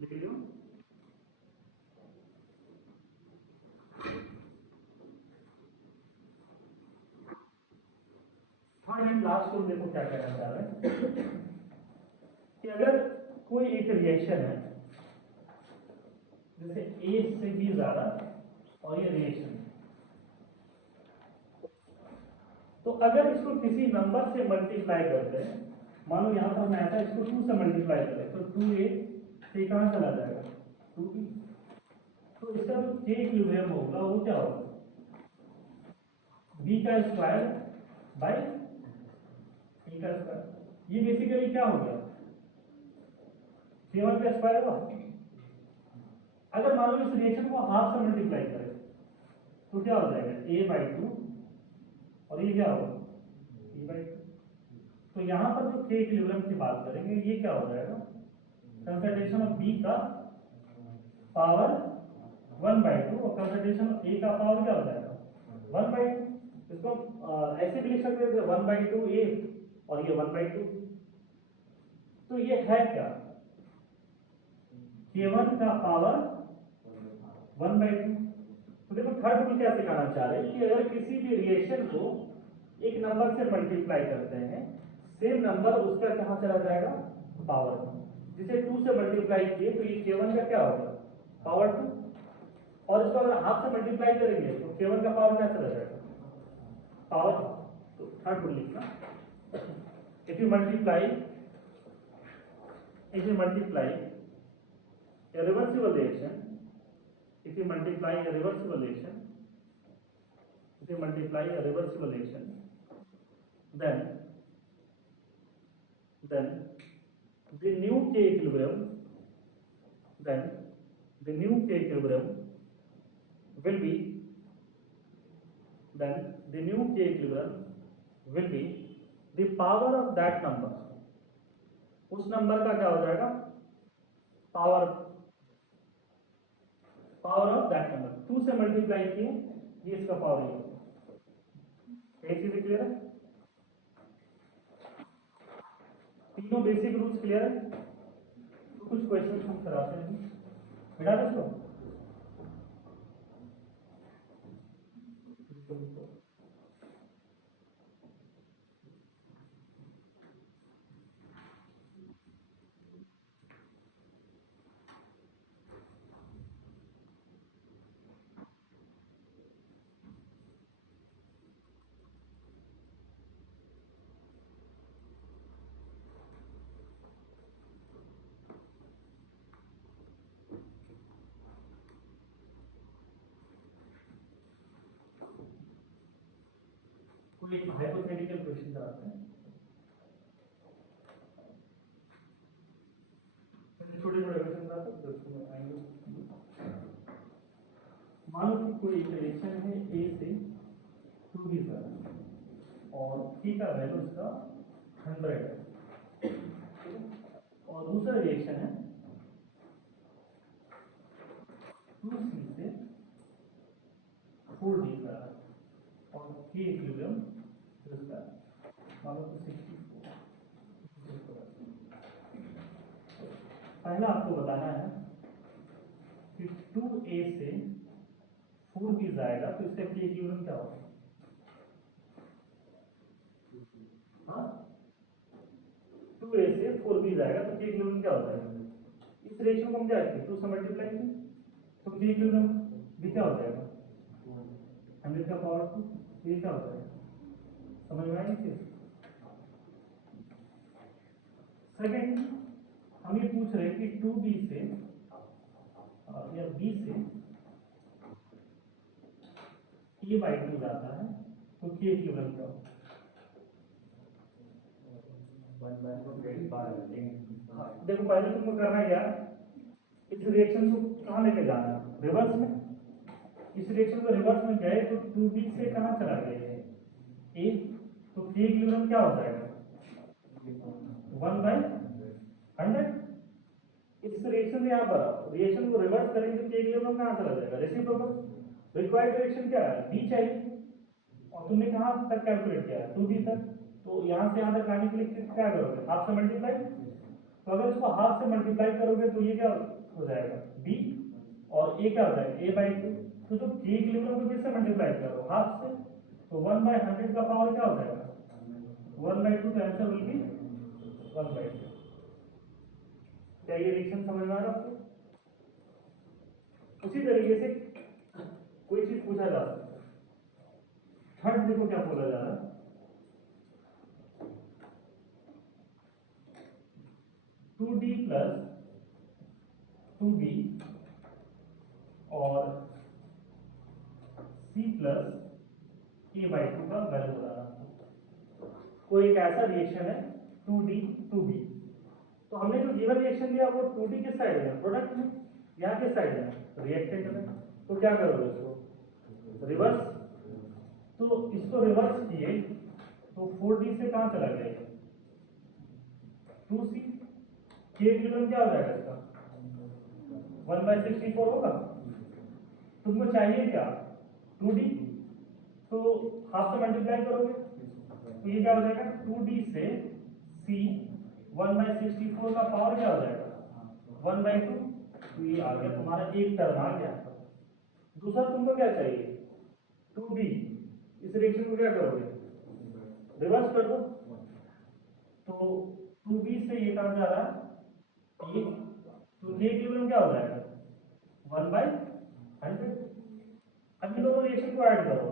लिख लो। थर्ड एंड लास्ट रूल देखो क्या कहना चाह रहे हैं कि अगर कोई एक रिएक्शन है जैसे ए से बी ज्यादा और ये रिएक्शन, तो अगर इसको किसी नंबर से मल्टीप्लाई करते हैं, मानो यहां पर मैं ऐसा इसको 2 से मल्टीप्लाई करें तो 2a से कहां चला जाएगा 2b, तो इसका जो के इक्विलिब्रियम होगा वो क्या होगा b का स्क्वायर बाय ए का स्क्वायर। ये बेसिकली क्या हो गया k1 का स्क्वायर होगा। अगर मान लो इस रिएक्शन को हाफ से मल्टीप्लाई करें तो क्या हो जाएगा a/2 और ये क्या होगा b/2। तो यहां पर जो के इक्विलिब्रियम की बात करेंगे ये क्या हो जाएगा कंसंट्रेशन ऑफ b का पावर 1/2 और कंसंट्रेशन ऑफ a का पावर क्या हो जाएगा 1/2। इसको ऐसे भी लिख सकते थे 1/2 a और ये 1/2। तो ये है क्या k1 का पावर 1/2। तो देखो थर्ड रूल क्या सिखाना चाह रहे हैं कि अगर किसी भी रिएक्शन को एक नंबर से मल्टीप्लाई करते हैं सेम नंबर उसका कहां चला जाएगा पावर में। जिसे 2 से मल्टीप्लाई किए तो ये k1 का क्या होगा पावर 2 और इसको अगर हाफ से मल्टीप्लाई करेंगे तो k1 का पावर क्या चला जाएगा पावर। तो थर्ड रूल लिखना if you multiply a reversible reaction, if you multiply a reversible reaction, then the new k equilibrium will be the power of that number। उस नंबर का क्या हो जाएगा पावर ऑफ दैट नंबर। 2 से multiply किए ये इसका पावर है। एक चीज क्लियर है, तीनों बेसिक रूल्स क्लियर है। तो कुछ क्वेश्चन हम कराते हैं बेटा इसको। कोई हाइपोथेटिकल क्वेश्चन कराते हैं, छोटे छोटे क्वेश्चन कराते हैं। मान लो कि कोई एक रिएक्शन है ए से 2b तक और c का वैल्यू इसका 100 है और दूसरा रिएक्शन है 2c से 4d का और k इक्विलिब्रियम इसका मान लो 64। पहला आपको बताना है कि 2a से 4b जाएगा तो इसका k इक्विलिब्रियम क्या होगा। हाँ 2a से 4b जाएगा तो k इक्विलिब्रियम क्या हो जाएगा। इस रिएक्शन को हम क्या करेंगे 2 से मल्टीप्लाई करेंगे तो k इक्विलिब्रियम भी क्या हो जाएगा 100 का पावर 2 ये क्या हो जाएगा। समझ में आई चीज। सेकंड हम ये पूछ रहे हैं कि 2b से या b से a/2 जाता है तो k इक्विलिब्रियम क्या होगा। देखो पहले तुमको करना क्या इस रिएक्शन को कहां लेके जाना है रिवर्स में। इस रिएक्शन को रिवर्स में गए तो 2b से कहाँ चला गया है a, तो k इक्विलिब्रियम क्या हो जाएगा 1/100। इस रिएक्शन में आप रिएक्शन को रिवर्स करेंगे तो k इक्विलिब्रियम कहाँ चला जाएगा रेसिप्रोकल। रिक्वायर्ड रिएक्शन क्या है b चाहिए और तुमने कहाँ तक कैलकुलेट किया 2b तक, तो यहाँ से यहाँ तक आने के लिए क्या करोगे हाफ से मल्टीप्लाई। तो अगर इसको हाफ से मल्टीप्लाई करोगे तो ये क्या हो जाएगा b और a क्या हो जाएगा a/2। तो जो k इक्विलिब्रियम को किससे मल्टीप्लाई करो हाफ से, तो 1/100 का पावर क्या हो जाएगा 1/2। तो आंसर विल बी 1/2। क्या ये रिएक्शन समझ में आ रहा है आपको? उसी तरीके से कोई चीज पूछा जा सकता है। थर्ड देखो क्या बोला जा रहा है, टू डी प्लस 2b और c प्लस a/2 का वैल्यू बताना। कोई एक ऐसा रिएक्शन है 2d 2b, तो हमने जो गिवन रिएक्शन लिया वो 2d किस साइड है प्रोडक्ट में, यहाँ किस साइड है रिएक्टेंट में। तो क्या करोगे इसको रिवर्स, तो इसको रिवर्स किए तो 4d से कहाँ चला गया 2c, k इक्विलिब्रियम क्या हो जाएगा इसका 1/64 होगा। तुमको चाहिए क्या 2d, तो हाफ से मल्टीप्लाई करोगे तो ये क्या हो जाएगा 2d से c 1/64 का पावर क्या हो जाएगा 1/2। तो ये आ गया तुम्हारा एक टर्म आ गया। दूसरा तुमको क्या चाहिए 2b, इस रिएक्शन को क्या करोगे रिवर्स कर दो, तो 2b से ये कहाँ जा रहा है एक, तो k इक्विलिब्रियम क्या हो जाएगा 1/100। अब इन दोनों रिएक्शन को ऐड करो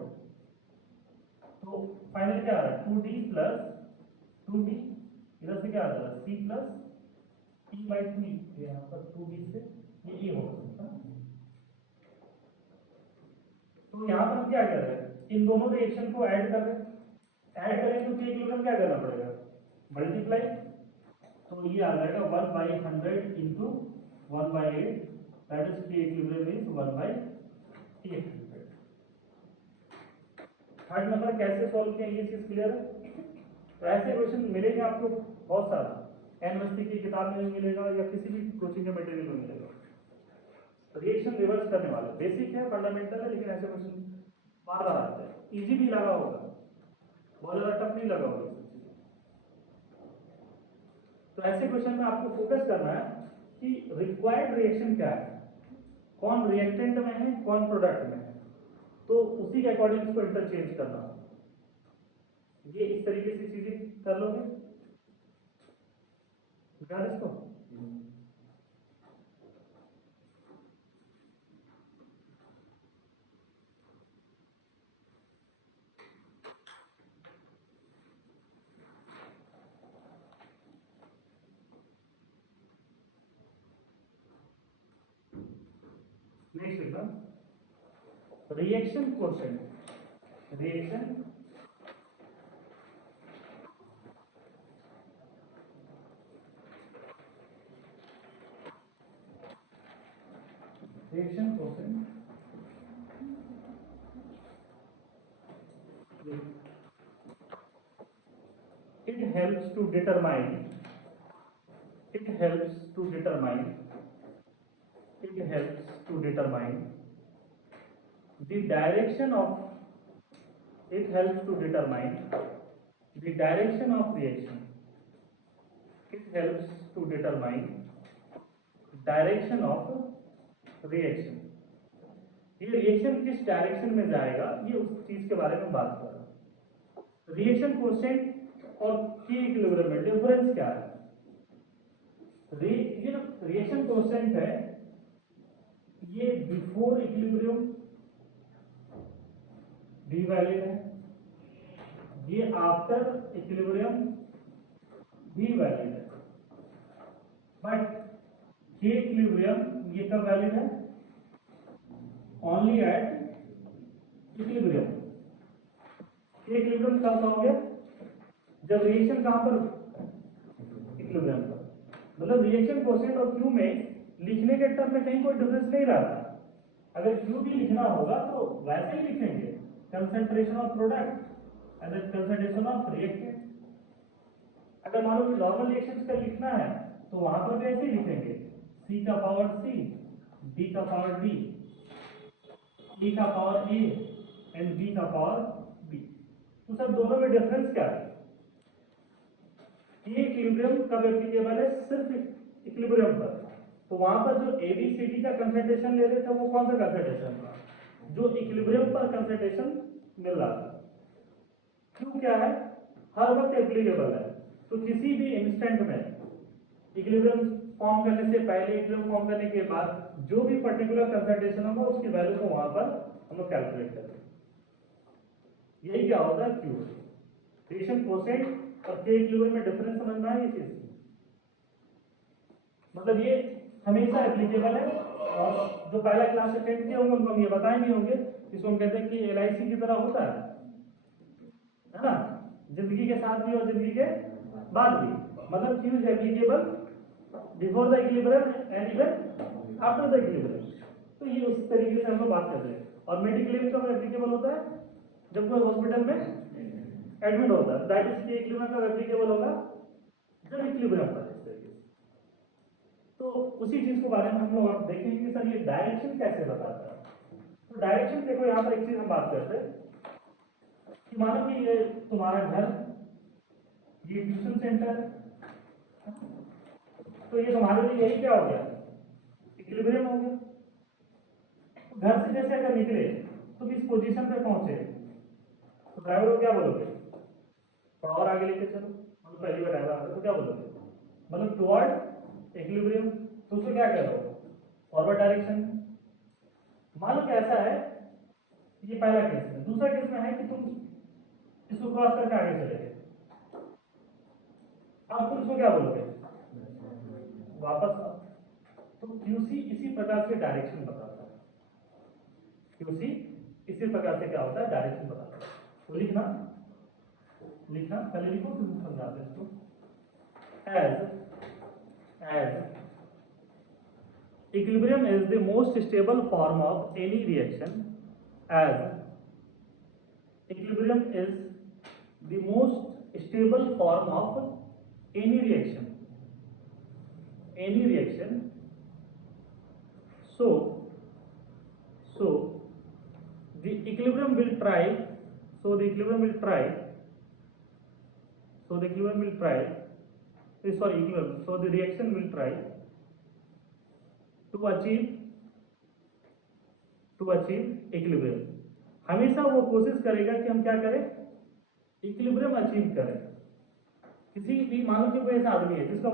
तो फाइनल क्या आ रहा है 2d प्लस 2b, इधर से क्या आ रहा है c प्लस e/2, यहाँ पर 2b से ये e होगा। तो यहाँ पर हम क्या कर रहे हैं इन दोनों रिएक्शन को ऐड कर रहे हैं, ऐड करेंगे तो k इक्विलिब्रियम क्या करना पड़ेगा मल्टीप्लाई, तो ये आ जाएगा 1/100 into 1/8, that is k equilibrium is 1/800। Third number कैसे सॉल्व किया ये चीज क्लियर है। तो ऐसे क्वेश्चन मिलेंगे आपको बहुत सारा, एनएसटी की किताब में भी मिलेगा या किसी भी कोचिंग के मटेरियल में मिलेगा। रिएक्शन रिवर्स करने वाले बेसिक है फंडामेंटल है, लेकिन ऐसे क्वेश्चन बार बार आते हैं। इजी भी लगा होगा, बहुत ज्यादा टफ नहीं लगा होगा। तो ऐसे क्वेश्चन में आपको फोकस करना है कि रिक्वायर्ड रिएक्शन क्या है, कौन रिएक्टेंट में है कौन प्रोडक्ट में है, तो उसी के अकॉर्डिंग इसको इंटरचेंज करना। ये इस तरीके से चीजें कर लोगे इसको। नेक्स्ट एकदम reaction quotient, reaction reaction quotient it helps to determine it helps to determine it helps to determine the direction of it helps to determine the direction of reaction, it helps to determine direction of reaction। ये reaction किस direction में जाएगा ये उस चीज के बारे में बात कर रहा है। रिएक्शन क्वोशिएंट और k इक्विलिब्रियम में डिफरेंस क्या है, ये जो रिएक्शन क्वोशिएंट है ये बिफोर इक्विलिब्रियम भी वैलिड है, ये आफ्टर इक्विलिब्रियम भी वैलिड है, बट k इक्विलिब्रियम ये कब वैलिड है only at equilibrium. k equilibrium कब होंगे जब रिएक्शन कहां पर इक्विलिब्रियम पर, मतलब रिएक्शन क्वोशिएंट और q में लिखने के टर्म में कहीं कोई डिफरेंस नहीं रहता। अगर क्यू भी लिखना होगा तो वैसे ही लिखेंगे, concentration of product and concentration of reactant. अगर मान लो कि नॉर्मल रिएक्शंस का लिखना है तो वहां पर भी ऐसे ही लिखेंगे, C का पावर C, D का पावर D, E का पावर A एंड B का पावर B। तो सर दोनों में डिफरेंस क्या है? ये इक्विलिब्रियम कब एप्लीकेबल है? सिर्फ इक्विलिब्रियम पर। तो वहां पर जो ABCD का कंसंट्रेशन ले रहे थे वो कौन सा कंसंट्रेशन था? जो इक्विलिब्रियम पर कंसंट्रेशन मिल रहा था। क्यों क्या है? हर वक्त एप्लीकेबल है। तो किसी भी इंस्टेंट में इक्विलिब्रियम फॉर्म करने से पहले, इक्विलिब्रियम फॉर्म करने के बाद जो भी पर्टिकुलर कंसंट्रेशन होगा उसकी वैल्यू को वहां पर हम लोग कैलकुलेट करेंगे। यही क्या होता है क्यू। रिएक्शन कोसेंट और के इक्विलिब्रियम में डिफरेंस समझना है ये चीज, मतलब ये हमेशा एप्लीकेबल है। और जो पहला क्लास अटेंड किए होंगे उनको हम ये बताए नहीं होंगे, इसको हम कहते हैं कि LIC की तरह होता है ना, जिंदगी के साथ भी और जिंदगी के बाद भी। मतलब Q is applicable before the equilibrium and even after the equilibrium. तो ये उस तरीके से हम लोग बात कर रहे हैं। और मेडिक्लेम कब एप्लीकेबल होता है? जब कोई हॉस्पिटल में एडमिट होता है, दैट इज के इक्विलिब्रियम कब एप्लीकेबल होगा? जब इक्विलिब्रियम पर। इस तरीके से तो उसी चीज के बारे में हम लोग अब देखेंगे कि सर ये डायरेक्शन कैसे बताता है। तो डायरेक्शन देखो, यहाँ पर एक चीज हम बात करते हैं कि मानो कि ये तुम्हारा घर, ये ट्यूशन सेंटर, तो ये तुम्हारे लिए यही क्या हो गया? इक्विलिब्रियम हो गया। घर से जैसे अगर निकले तो किस पोजीशन पे पहुंचे, तो ड्राइवर को क्या बोलोगे? थोड़ा और आगे लेके चलो। मतलब पहली बार ड्राइवर आता तो क्या बोलोगे? मतलब टुवर्ड इक्विलिब्रियम। तो उसको क्या कह रहे हो? Forward direction. मान लो कि ऐसा है, ये पहला केस है। दूसरा केस में है कि तुम इसको क्रॉस करके आगे चले गए, अब तुम इसको क्या बोलोगे? वापस आओ। तो क्यूसी इसी प्रकार से डायरेक्शन बताता है। क्यूसी इसी प्रकार से क्या होता है? डायरेक्शन बताता है। तो लिखना पहले लिखो, फिर समझाते हैं इसको। as equilibrium is the most stable form of any reaction, as equilibrium is the most stable form of any reaction, so the equilibrium will try, so the equilibrium will try so the reaction will try to achieve equilibrium। हमेशा वो कोशिश करेगा कि हम क्या करें? Equilibrium achieve करें। किसी भी, मान लो कि कोई ऐसा आदमी है जिसका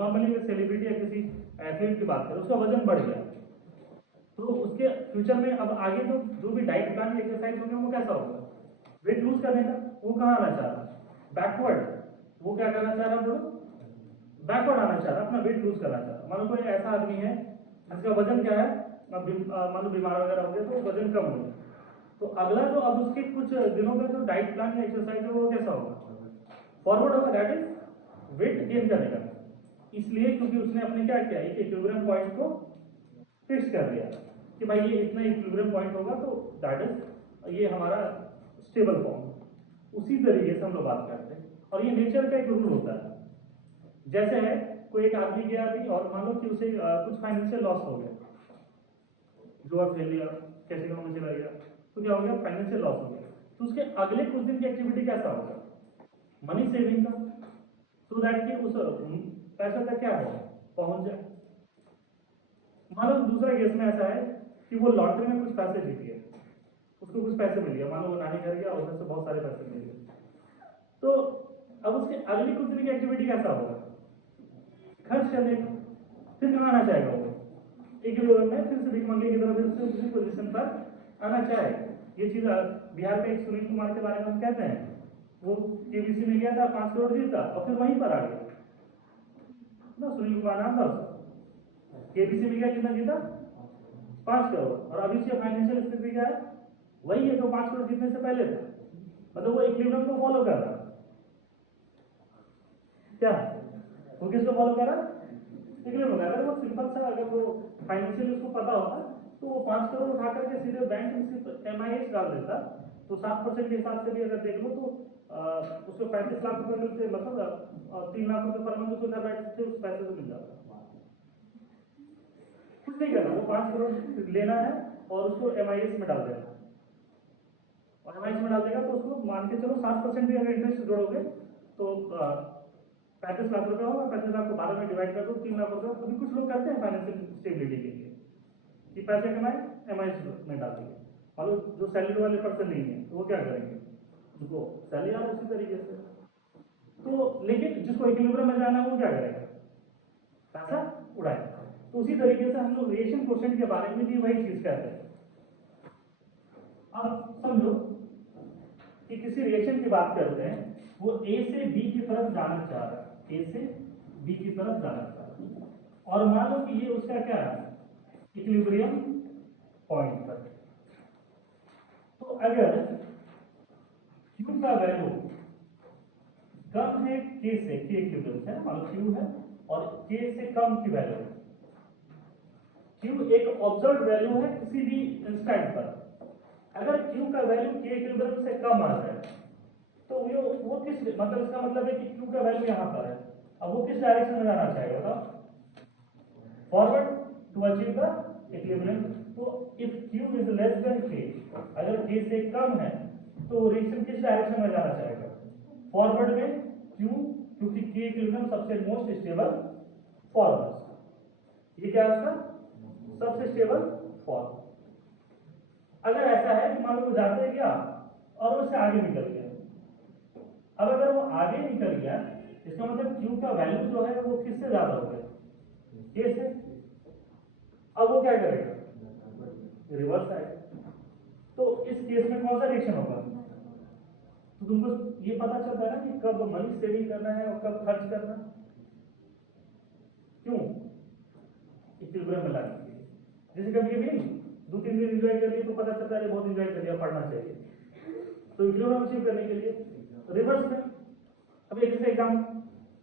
नॉर्मली सेलिब्रिटी या किसी एथलीट की बात करें, उसका वजन बढ़ गया, तो उसके फ्यूचर में अब आगे जो भी डाइट प्लान एक्सरसाइज होंगे वो कैसा होगा? वेट लूज करने का। वो कहाँ आना चाह रहा? बैकवर्ड। वो क्या करना चाह रहा? बोलो, बैकवर्ड आना चाह रहा, अपना वेट लूज करना चाह रहा। मान लो कोई ऐसा आदमी है जिसका वजन क्या है, मान लो बीमार वगैरह हो गया तो वजन कम हो गया, तो अगला जो अब उसके कुछ दिनों का जो डाइट प्लान या एक्सरसाइज है वो कैसा होगा? फॉरवर्ड होगा, दैट इज वेट गेन करने का। इसलिए क्योंकि उसने अपने क्या किया, एक इक्विलिब्रियम पॉइंट को फिक्स कर दिया कि भाई ये इतना इक्विलिब्रियम पॉइंट होगा, तो दैट इज ये हमारा स्टेबल फॉर्म। उसी तरीके से हम लोग बात करते हैं, और ये नेचर का एक रूल होता है। जैसे है, कोई एक आदमी गया अभी और मान लो कि उसे कुछ फाइनेंशियल लॉस हो गया, जुआ खेल लिया, कैसीनो में चला गया, तो क्या हो गया? फाइनेंशियल लॉस हो गया। तो उसके अगले कुछ दिन की एक्टिविटी कैसा होगा? मनी सेविंग का, सो दैट कि उस पैसे तक क्या है? पहुंच जाए। मान लो दूसरा केस में ऐसा है कि वो लॉटरी में कुछ पैसे जीत गया, उसको कुछ पैसे मिल गया, मान लो वो नानी घर गया और उससे बहुत सारे पैसे मिल गए, तो अब उसके अगली कुछ दिन की एक्टिविटी कैसा होगा? खर्च करने का। फिर कहाँ आना चाहेगा वो? इक्विलिब्रियम में फिर से भीख मंगे की तरह फिर से उसी पोजीशन पर आना चाहे। ये चीज बिहार में एक सुनील कुमार के बारे में हम कहते हैं, वो केबीसी में गया था, 5 करोड़ जीता और फिर वहीं पर आ गया ना। सुनील कुमार नाम था उसका, केबीसी में गया, कितना जीता? 5 करोड़। और अभी से फाइनेंशियल स्थिति क्या है? वही है जो 5 करोड़ जीतने से पहले था। मतलब वो इक्विलिब्रियम को फॉलो कर रहा। क्या वो किसको फॉलो कर रहा? इक्विलिब्रियम। अगर वो सिंपल सा, अगर वो फाइनेंशियल उसको पता होता तो वो 5 करोड़ उठा करके सीधे बैंक में सिर्फ MIS डाल देता, तो 7% के हिसाब से भी अगर देख लो तो उसको 35 लाख रुपए मिलते, मतलब 3 लाख रुपए पर मंथ उसको घर बैठ के उस पैसे से मिल जाता। कुछ नहीं करना, वो 5 करोड़ लेना है और उसको MIS में डाल देना, और MIS में डाल देगा तो उसको मान के चलो 7% भी अगर इंटरेस्ट जोड़ोगे तो 35 लाख रुपए होगा, 35 लाख को 12 में डिवाइड कर दो, 3 लाख रुपए। अभी कुछ लोग करते हैं फाइनेंशियल स्टेबिलिटी के लिए कि पैसे कमाए MIS में डाल दिए, और जो सैलरी वाले पर्सन नहीं है तो वो क्या करेंगे, उनको सैलरी आ रहा है उसी तरीके से। तो लेकिन जिसको इक्विलिब्रियम में जाना है वो क्या करेगा, पैसा उड़ाएगा। तो उसी तरीके से हम लोग रिएक्शन कोएफिशिएंट के बारे में भी वही चीज कहते हैं। अब समझो कि किसी रिएक्शन की बात करते हैं, वो A से B की तरफ जाना चाह रहा है, A से B की तरफ जाना चाह रहा है, और मान लो कि ये उसका क्या है, इक्विलिब्रियम पॉइंट पर। तो अगर Q का वैल्यू कम है K से, K इक्विलिब्रियम है, मान लो Q है और K से कम की वैल्यू है, Q एक ऑब्जर्व्ड वैल्यू है किसी भी इंस्टेंट पर। अगर Q का वैल्यू K इक्विलिब्रियम से कम आ जाए तो वो किस, मतलब इसका मतलब है कि Q का वैल्यू यहाँ पर है, अब वो किस डायरेक्शन में जाना चाहेगा बताओ, forward to achieve the equilibrium. तो if Q is less than K, अगर K से कम है तो रिएक्शन किस डायरेक्शन में जाना चाहेगा, फॉरवर्ड में। क्यों, क्योंकि K इक्विलिब्रियम सबसे मोस्ट स्टेबल फॉर्म, ये क्या है उसका सबसे स्टेबल फॉर्म। अगर ऐसा है कि मान लो वो जाते हैं क्या और उससे आगे निकल गया, अब अगर वो आगे निकल गया इसका मतलब Q का वैल्यू जो है वो किससे ज्यादा हो गया, K से। अब वो क्या करेगा, रिवर्स आएगा। तो इस केस में कौन सा रिएक्शन होगा, तो तुमको ये पता चलता है ना कि कब मनी सेविंग करना है और कब खर्च करना है। क्यों, इक्विलिब्रियम में लाने के लिए। जैसे कभी कभी नहीं 2-3 दिन एंजॉय कर लिए तो पता चलता है बहुत एंजॉय कर लिया, पढ़ना चाहिए, तो इक्विलिब्रियम अचीव करने के लिए रिवर्स में। अब एक जैसे एग्जाम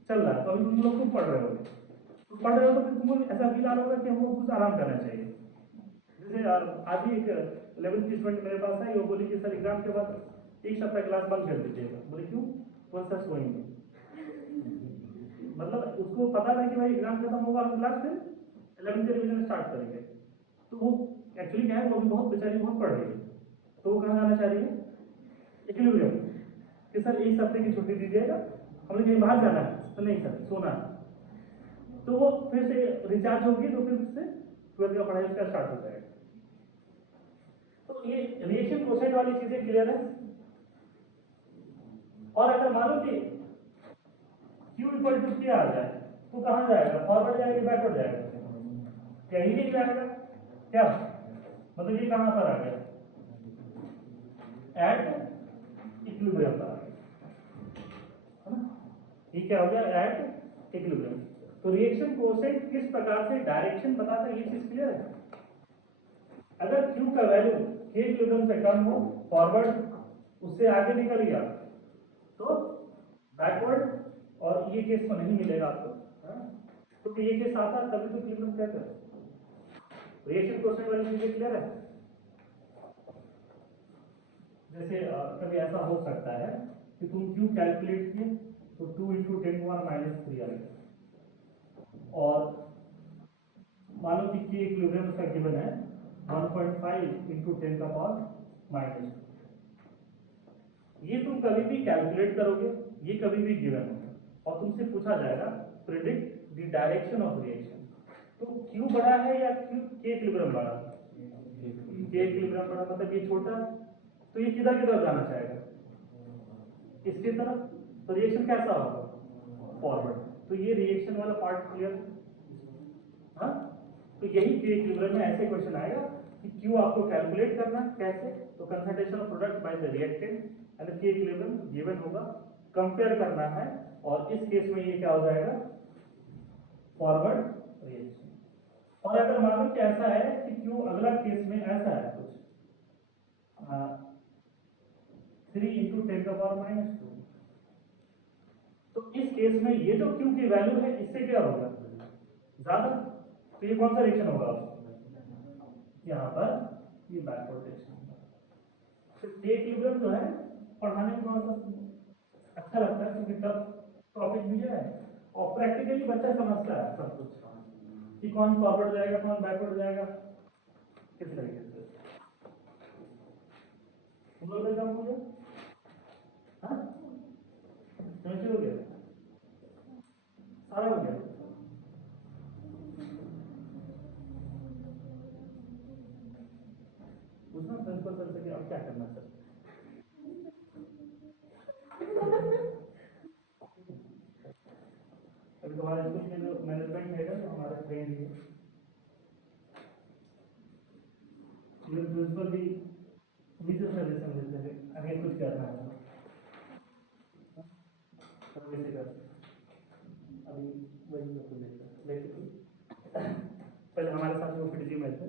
चल रहा है तो अभी तुम लोग खूब पढ़ रहे हो, तो पढ़ रहे हो तो फिर तुमको ऐसा फील आ रहा होगा कि हमको कुछ आराम करना चाहिए। जैसे आज ही एक 11th की स्टूडेंट मेरे पास आई, वो बोली कि सर एग्जाम के बाद एक सप्ताह क्लास बंद कर दीजिएगा। बोले क्यों, तो सर सोएंगे। मतलब उसको पता था कि भाई एग्जाम खत्म होगा हम क्लास फिर 11th के रिवीजन स्टार्ट करेंगे। तो वो एक्चुअली क्या है, वो भी बहुत बेचारी बहुत पढ़ रही है, तो वो कहाँ जाना चाह रही है, इक्विलिब्रियम, कि सर एक हफ्ते की छुट्टी दीजिएगा, हमने कहीं बाहर जाना है, तो नहीं सर सोना है। तो वो फिर से रिचार्ज होगी तो फिर से 12th का पढ़ाई उसका स्टार्ट हो जाएगा। तो ये रिएक्शन कोएफिशिएंट वाली चीजें क्लियर है। और अगर मानो कि Q इक्वल टू क्या आ जाए तो कहाँ जाएगा, फॉरवर्ड जाएगा बैकवर्ड जाएगा, कहीं नहीं जाएगा। क्या मतलब ये कहाँ पर आ गया, एट इक्विलिब्रियम पर आ गया, है ना, ये क्या हो गया, एट इक्विलिब्रियम। तो रिएक्शन कोएफिशिएंट किस प्रकार से डायरेक्शन बताता है, ये चीज क्लियर है। अगर Q का वैल्यू K इक्विलिब्रियम से कम हो, फॉरवर्ड, उससे आगे निकल गया तो बैकवर्ड, और ये केस में नहीं मिलेगा आपको, क्योंकि ये केस आता है तभी तो इक्विलिब्रियम कहते हैं। रिएक्शन कोएफिशिएंट वाली चीजें क्लियर है। जैसे कभी ऐसा हो सकता है कि तुम Q कैलकुलेट किए तो 2 × 10⁻³ आ गया, और मानो कि K इक्विलिब्रियम उसका गिवन है 1.5 × 10⁻²। ये तुम कभी भी कैलकुलेट करोगे, ये कभी भी गिवन होगा, और तुमसे पूछा जाएगा predict the direction of reaction, तो Q बड़ा है या K इक्विलिब्रियम बड़ा है, K इक्विलिब्रियम बड़ा, मतलब ये छोटा है, तो ये किधर किधर जाना चाहेगा, इसकी तरफ, तो रिएक्शन कैसा होगा, फॉरवर्ड। तो ये रिएक्शन वाला पार्ट क्लियर है, हाँ। तो यही K इक्विलिब्रियम में ऐसे क्वेश्चन आएगा कि Q आपको कैलकुलेट करना कैसे, तो concentration of product by the reactant and K equilibrium given होगा, कंपेयर करना है, और इस केस में ये क्या हो जाएगा, फॉरवर्ड रिएक्शन। और अगर मान लो कि ऐसा है कि Q अगला केस में ऐसा है कुछ 3 × 10⁻², तो इस केस में ये जो Q की वैल्यू है इससे क्या होगा ज्यादा, तो ये कौन सा रिएक्शन होगा, यहाँ पर ये बैकवर्ड डायरेक्शन होगा। तो ये इक्विलिब्रियम जो है पढ़ाने में थोड़ा सा अच्छा लगता है क्योंकि टफ टॉपिक भी है और प्रैक्टिकली बच्चा समझता है सब कुछ कि कौन फॉरवर्ड जाएगा कौन बैकवर्ड जाएगा किस तरीके से। तुम लोग का काम हो गया? हाँ, सेमेस्टर हो गया, सारा हो गया। पूछना प्रिंसिपल सर से कि अब क्या करना सर। अभी तुम्हारे स्कूल में जो मैनेजमेंट है जो हमारा फ्रेंड है प्रिंसिपल भी मुझे सजेशन देते हैं आगे कुछ करना है तो वैसे कर। अभी वही लोग लेते पहले हमारे साथ वो पीटीजी में थे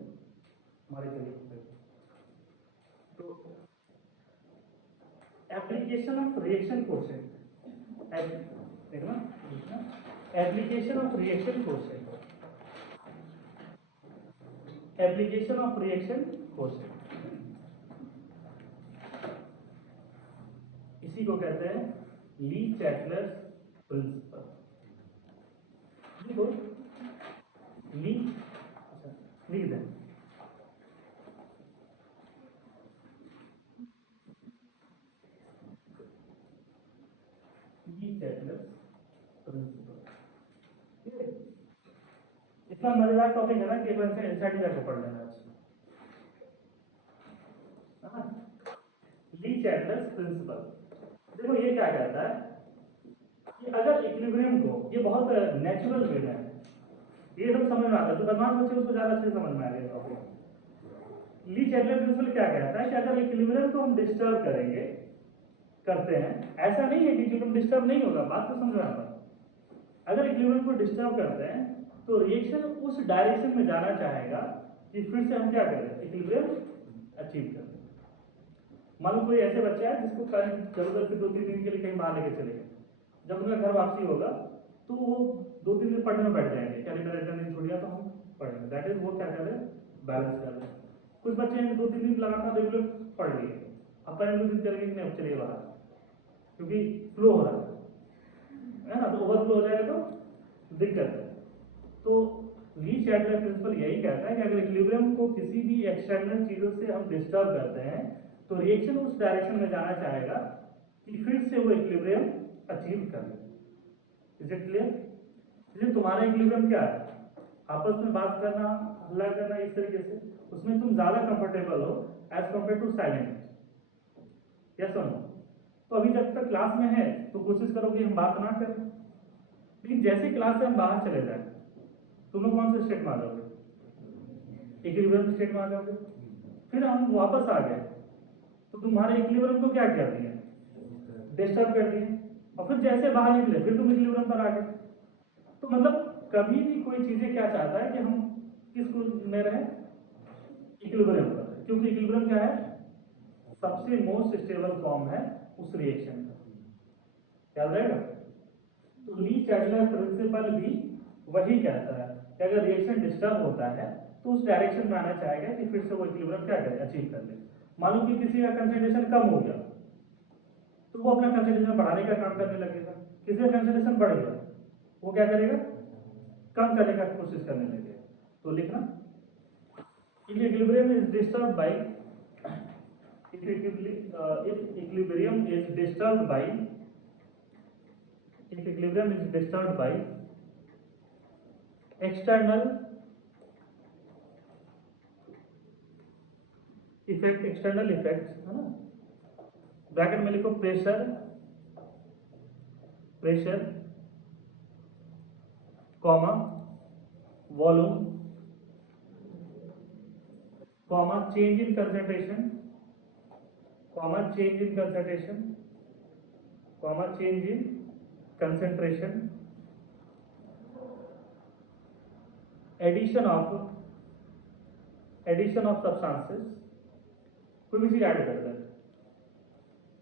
हमारे कलीग। तो एप्लीकेशन ऑफ रिएक्शन क्वेश्चन देखना application of reaction question application of reaction question इसी को कहते हैं ली चैटलर्स प्रिंसिपल। लिखो ली, अच्छा लिख दें ली चैटलर्स प्रिंसिपल। इतना मजेदार टॉपिक है ना कि एक बार से एनसीईआरटी जाकर पढ़ लेना अच्छा। ली चैटलर्स प्रिंसिपल देखो ये क्या कहता है कि अगर इक्विलिब्रियम को ये बहुत नेचुरल वे में है ये सब समझ में आता है तो बदमाश बच्चे उसको ज्यादा अच्छे समझ में आ गया टॉपिक। ली चैटलर प्रिंसिपल क्या कहता है कि अगर इक्विलिब्रियम को हम डिस्टर्ब करेंगे करते हैं ऐसा नहीं है कि इक्विलिब्रियम डिस्टर्ब नहीं होगा बात को समझ में आता है। अगर इक्विलिब्रियम को डिस्टर्ब करते हैं तो रिएक्शन उस डायरेक्शन में जाना चाहेगा कि फिर से हम क्या करें इक्विलिब्रियम अचीव करें। मान लो कोई ऐसे बच्चा है जिसको जरूरत से 2-3 दिन के लिए कहीं बाहर लेके चले गए जब उनका घर वापसी होगा तो वो 2-3 दिन पढ़ने में बैठ जाएंगे क्या मेरा इतना दिन छुट्टियां तो हम पढ़ेंगे दैट इज वो क्या कर रहे हैं बैलेंस कर रहे हैं। कुछ बच्चे हैं 2-3 दिन लगातार रेगुलर पढ़ लिए अब पहले 2 दिन चलेंगे नहीं अब चलिए बाहर क्योंकि फ्लो हो रहा है ना तो ओवरफ्लो हो जाएगा तो दिक्कत है। तो ली चैटलर प्रिंसिपल यही कहता है कि अगर इक्विलिब्रियम को किसी भी एक्सटर्नल चीजों से हम डिस्टर्ब करते हैं तो रिएक्शन उस डायरेक्शन में जाना चाहेगा कि फिर से वो इक्विलिब्रियम अचीव कर ले। Is it clear? इसलिए तुम्हारा इक्विलिब्रियम क्या है आपस में बात करना हल्ला करना इस तरीके से उसमें तुम ज्यादा कंफर्टेबल हो as compare to silent. Yes और नो? तो अभी जब तक क्लास में है तो कोशिश करो कि हम बात ना करें लेकिन जैसे क्लास से हम बाहर चले जाए तुम लोग कौन से स्टेट में आ जाओगे इक्विलिब्रियम स्टेट में आ जाओगे। फिर हम वापस आ गए तो तुम्हारे इक्विलिब्रियम को क्या कर दिया डिस्टर्ब कर दिए और फिर जैसे बाहर निकले फिर तुम इक्विलिब्रियम पर आ गए। तो मतलब कभी भी कोई चीजें क्या चाहता है कि हम किस में रहे इक्विलिब्रियम पर क्योंकि इक्विलिब्रियम क्या है सबसे मोस्ट स्टेबल फॉर्म है उस रिएक्शन का याद रहेगा। तो ली चैटलर प्रिंसिपल भी वही कहता है कि अगर रिएक्शन डिस्टर्ब होता है तो उस डायरेक्शन में आना चाहेगा कि फिर से वो इक्विलिब्रियम क्या करे अचीव कर ले। मालूम कि किसी का कंसंट्रेशन कम हो गया तो वो अपना कंसंट्रेशन बढ़ाने का काम करने लगेगा किसी का कंसंट्रेशन बढ़ गया वो क्या करेगा कम करने का कोशिश करने लगेगा। तो लिखना if equilibrium is disturbed by if equilibrium is disturbed by if equilibrium is disturbed by external effect external effects है ना ब्रैकेट में लिखो pressure pressure comma volume comma change in concentration comma change in concentration comma change in concentration addition of substances कोई भी चीज add कर दें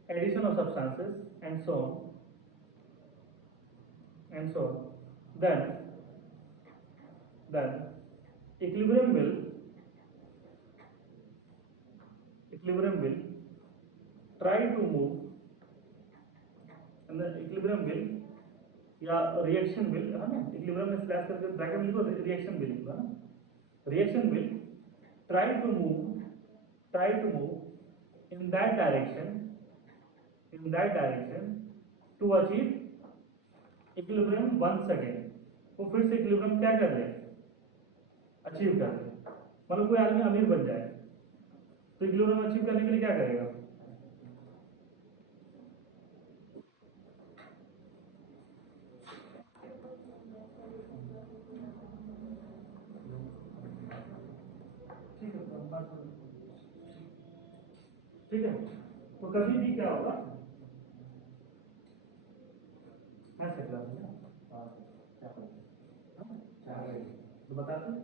addition of substances and so on then equilibrium will equilibrium will try to move, and the equilibrium will या reaction will है ना, equilibrium में slash करके ब्रैकेट में लिखो रिएक्शन विल लिखो ना, reaction will try to move in that direction to achieve equilibrium once again. वो फिर से इक्विलिब्रियम क्या कर रहे हैं, अचीव कर रहे हैं। मतलब कोई आदमी अमीर बन जाए तो इक्विलिब्रियम अचीव करने के लिए क्या करेगा, ठीक है। तो कभी भी क्या होगा, ऐसे क्लास में तो बताते हैं,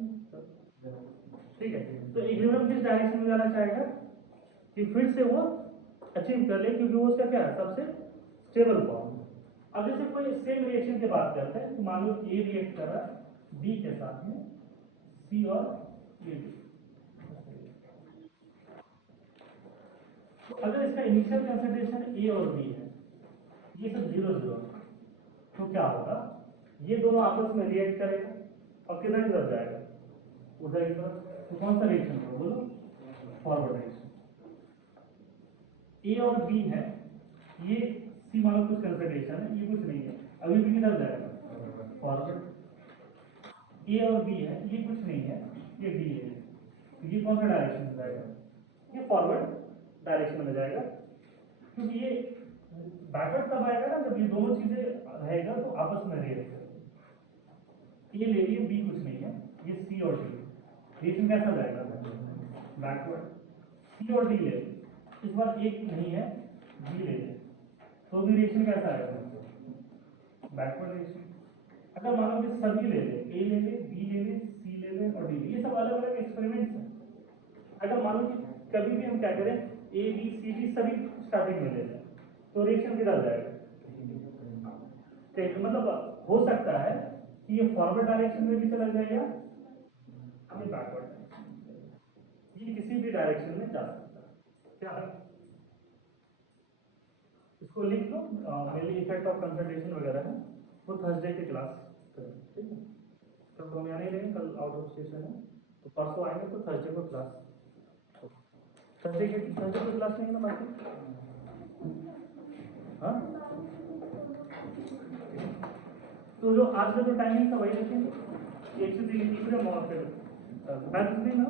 ठीक है। तो इक्विलिब्रियम किस डायरेक्शन में जाना चाहेगा कि फिर से वो अचीव कर ले, क्योंकि वो उसका क्या है, सबसे स्टेबल फॉर्म। अब जैसे कोई सेम रिएक्शन की बात करते हैं, तो मान लो ए रिएक्ट कर रहा है बी के साथ में, सी और ए। तो अगर इसका इनिशियल कंसंट्रेशन ए और बी है, ये सब 0 तो क्या होगा, ये दोनों आपस में रिएक्ट करेगा और किधर की तरफ जाएगा, उधर की तरफ। तो कौन सा रिएक्शन होगा बोलो, फॉरवर्ड रिएक्शन। ए और बी है, ये सी मानो कुछ कंसंट्रेशन है, ये कुछ नहीं है, अभी भी किधर जाएगा, फॉरवर्ड। ए और बी है, ये कुछ नहीं है, ये डी है, तो ये कौन सा डायरेक्शन में जाएगा, ये फॉरवर्ड डायरेक्शन में जाएगा। क्योंकि ये बैकवर्ड तब आएगा ना जब ये दोनों चीजें रहेगा तो आपस में रिएक्ट करेंगे। ए ले लिए, बी कुछ नहीं है, ये सी और डी, रिएक्शन कैसा जाएगा, बैकवर्ड। सी और डी ले, इस बार एक नहीं है, बी ले ले, तो भी रिएक्शन कैसा आएगा, बैकवर्ड रिएक्शन। अगर मान लो कि सभी ले ले, ए ले ले, बी ले ले, सी ले ले और डी ले, ये सब अलग अलग एक्सपेरिमेंट्स हैं। अगर मान लो कि कभी भी हम क्या करें, ए बी सी डी सभी स्टार्टिंग में ले लें, तो रिएक्शन किधर जाएगा, मतलब हो सकता है कि ये फॉरवर्ड डायरेक्शन में भी चला जाएगा, ये बैकवर्ड डायरेक्शन, ये किसी भी डायरेक्शन में जा सकता है। क्या है, इसको लिख लो, मेनली इफेक्ट ऑफ कंसंट्रेशन वगैरह है, वो थर्सडे की क्लास करें, ठीक है। कल तो हम यहाँ नहीं रहेंगे, कल आउट ऑफ स्टेशन है, तो परसों आएंगे तो थर्सडे को क्लास, थर्सडे को क्लास नहीं है ना बाकी, हाँ। तो जो आज का जो टाइमिंग था वही रखेंगे, एक से 3 इक्विलिब्रियम और फिर बैलेंस भी ना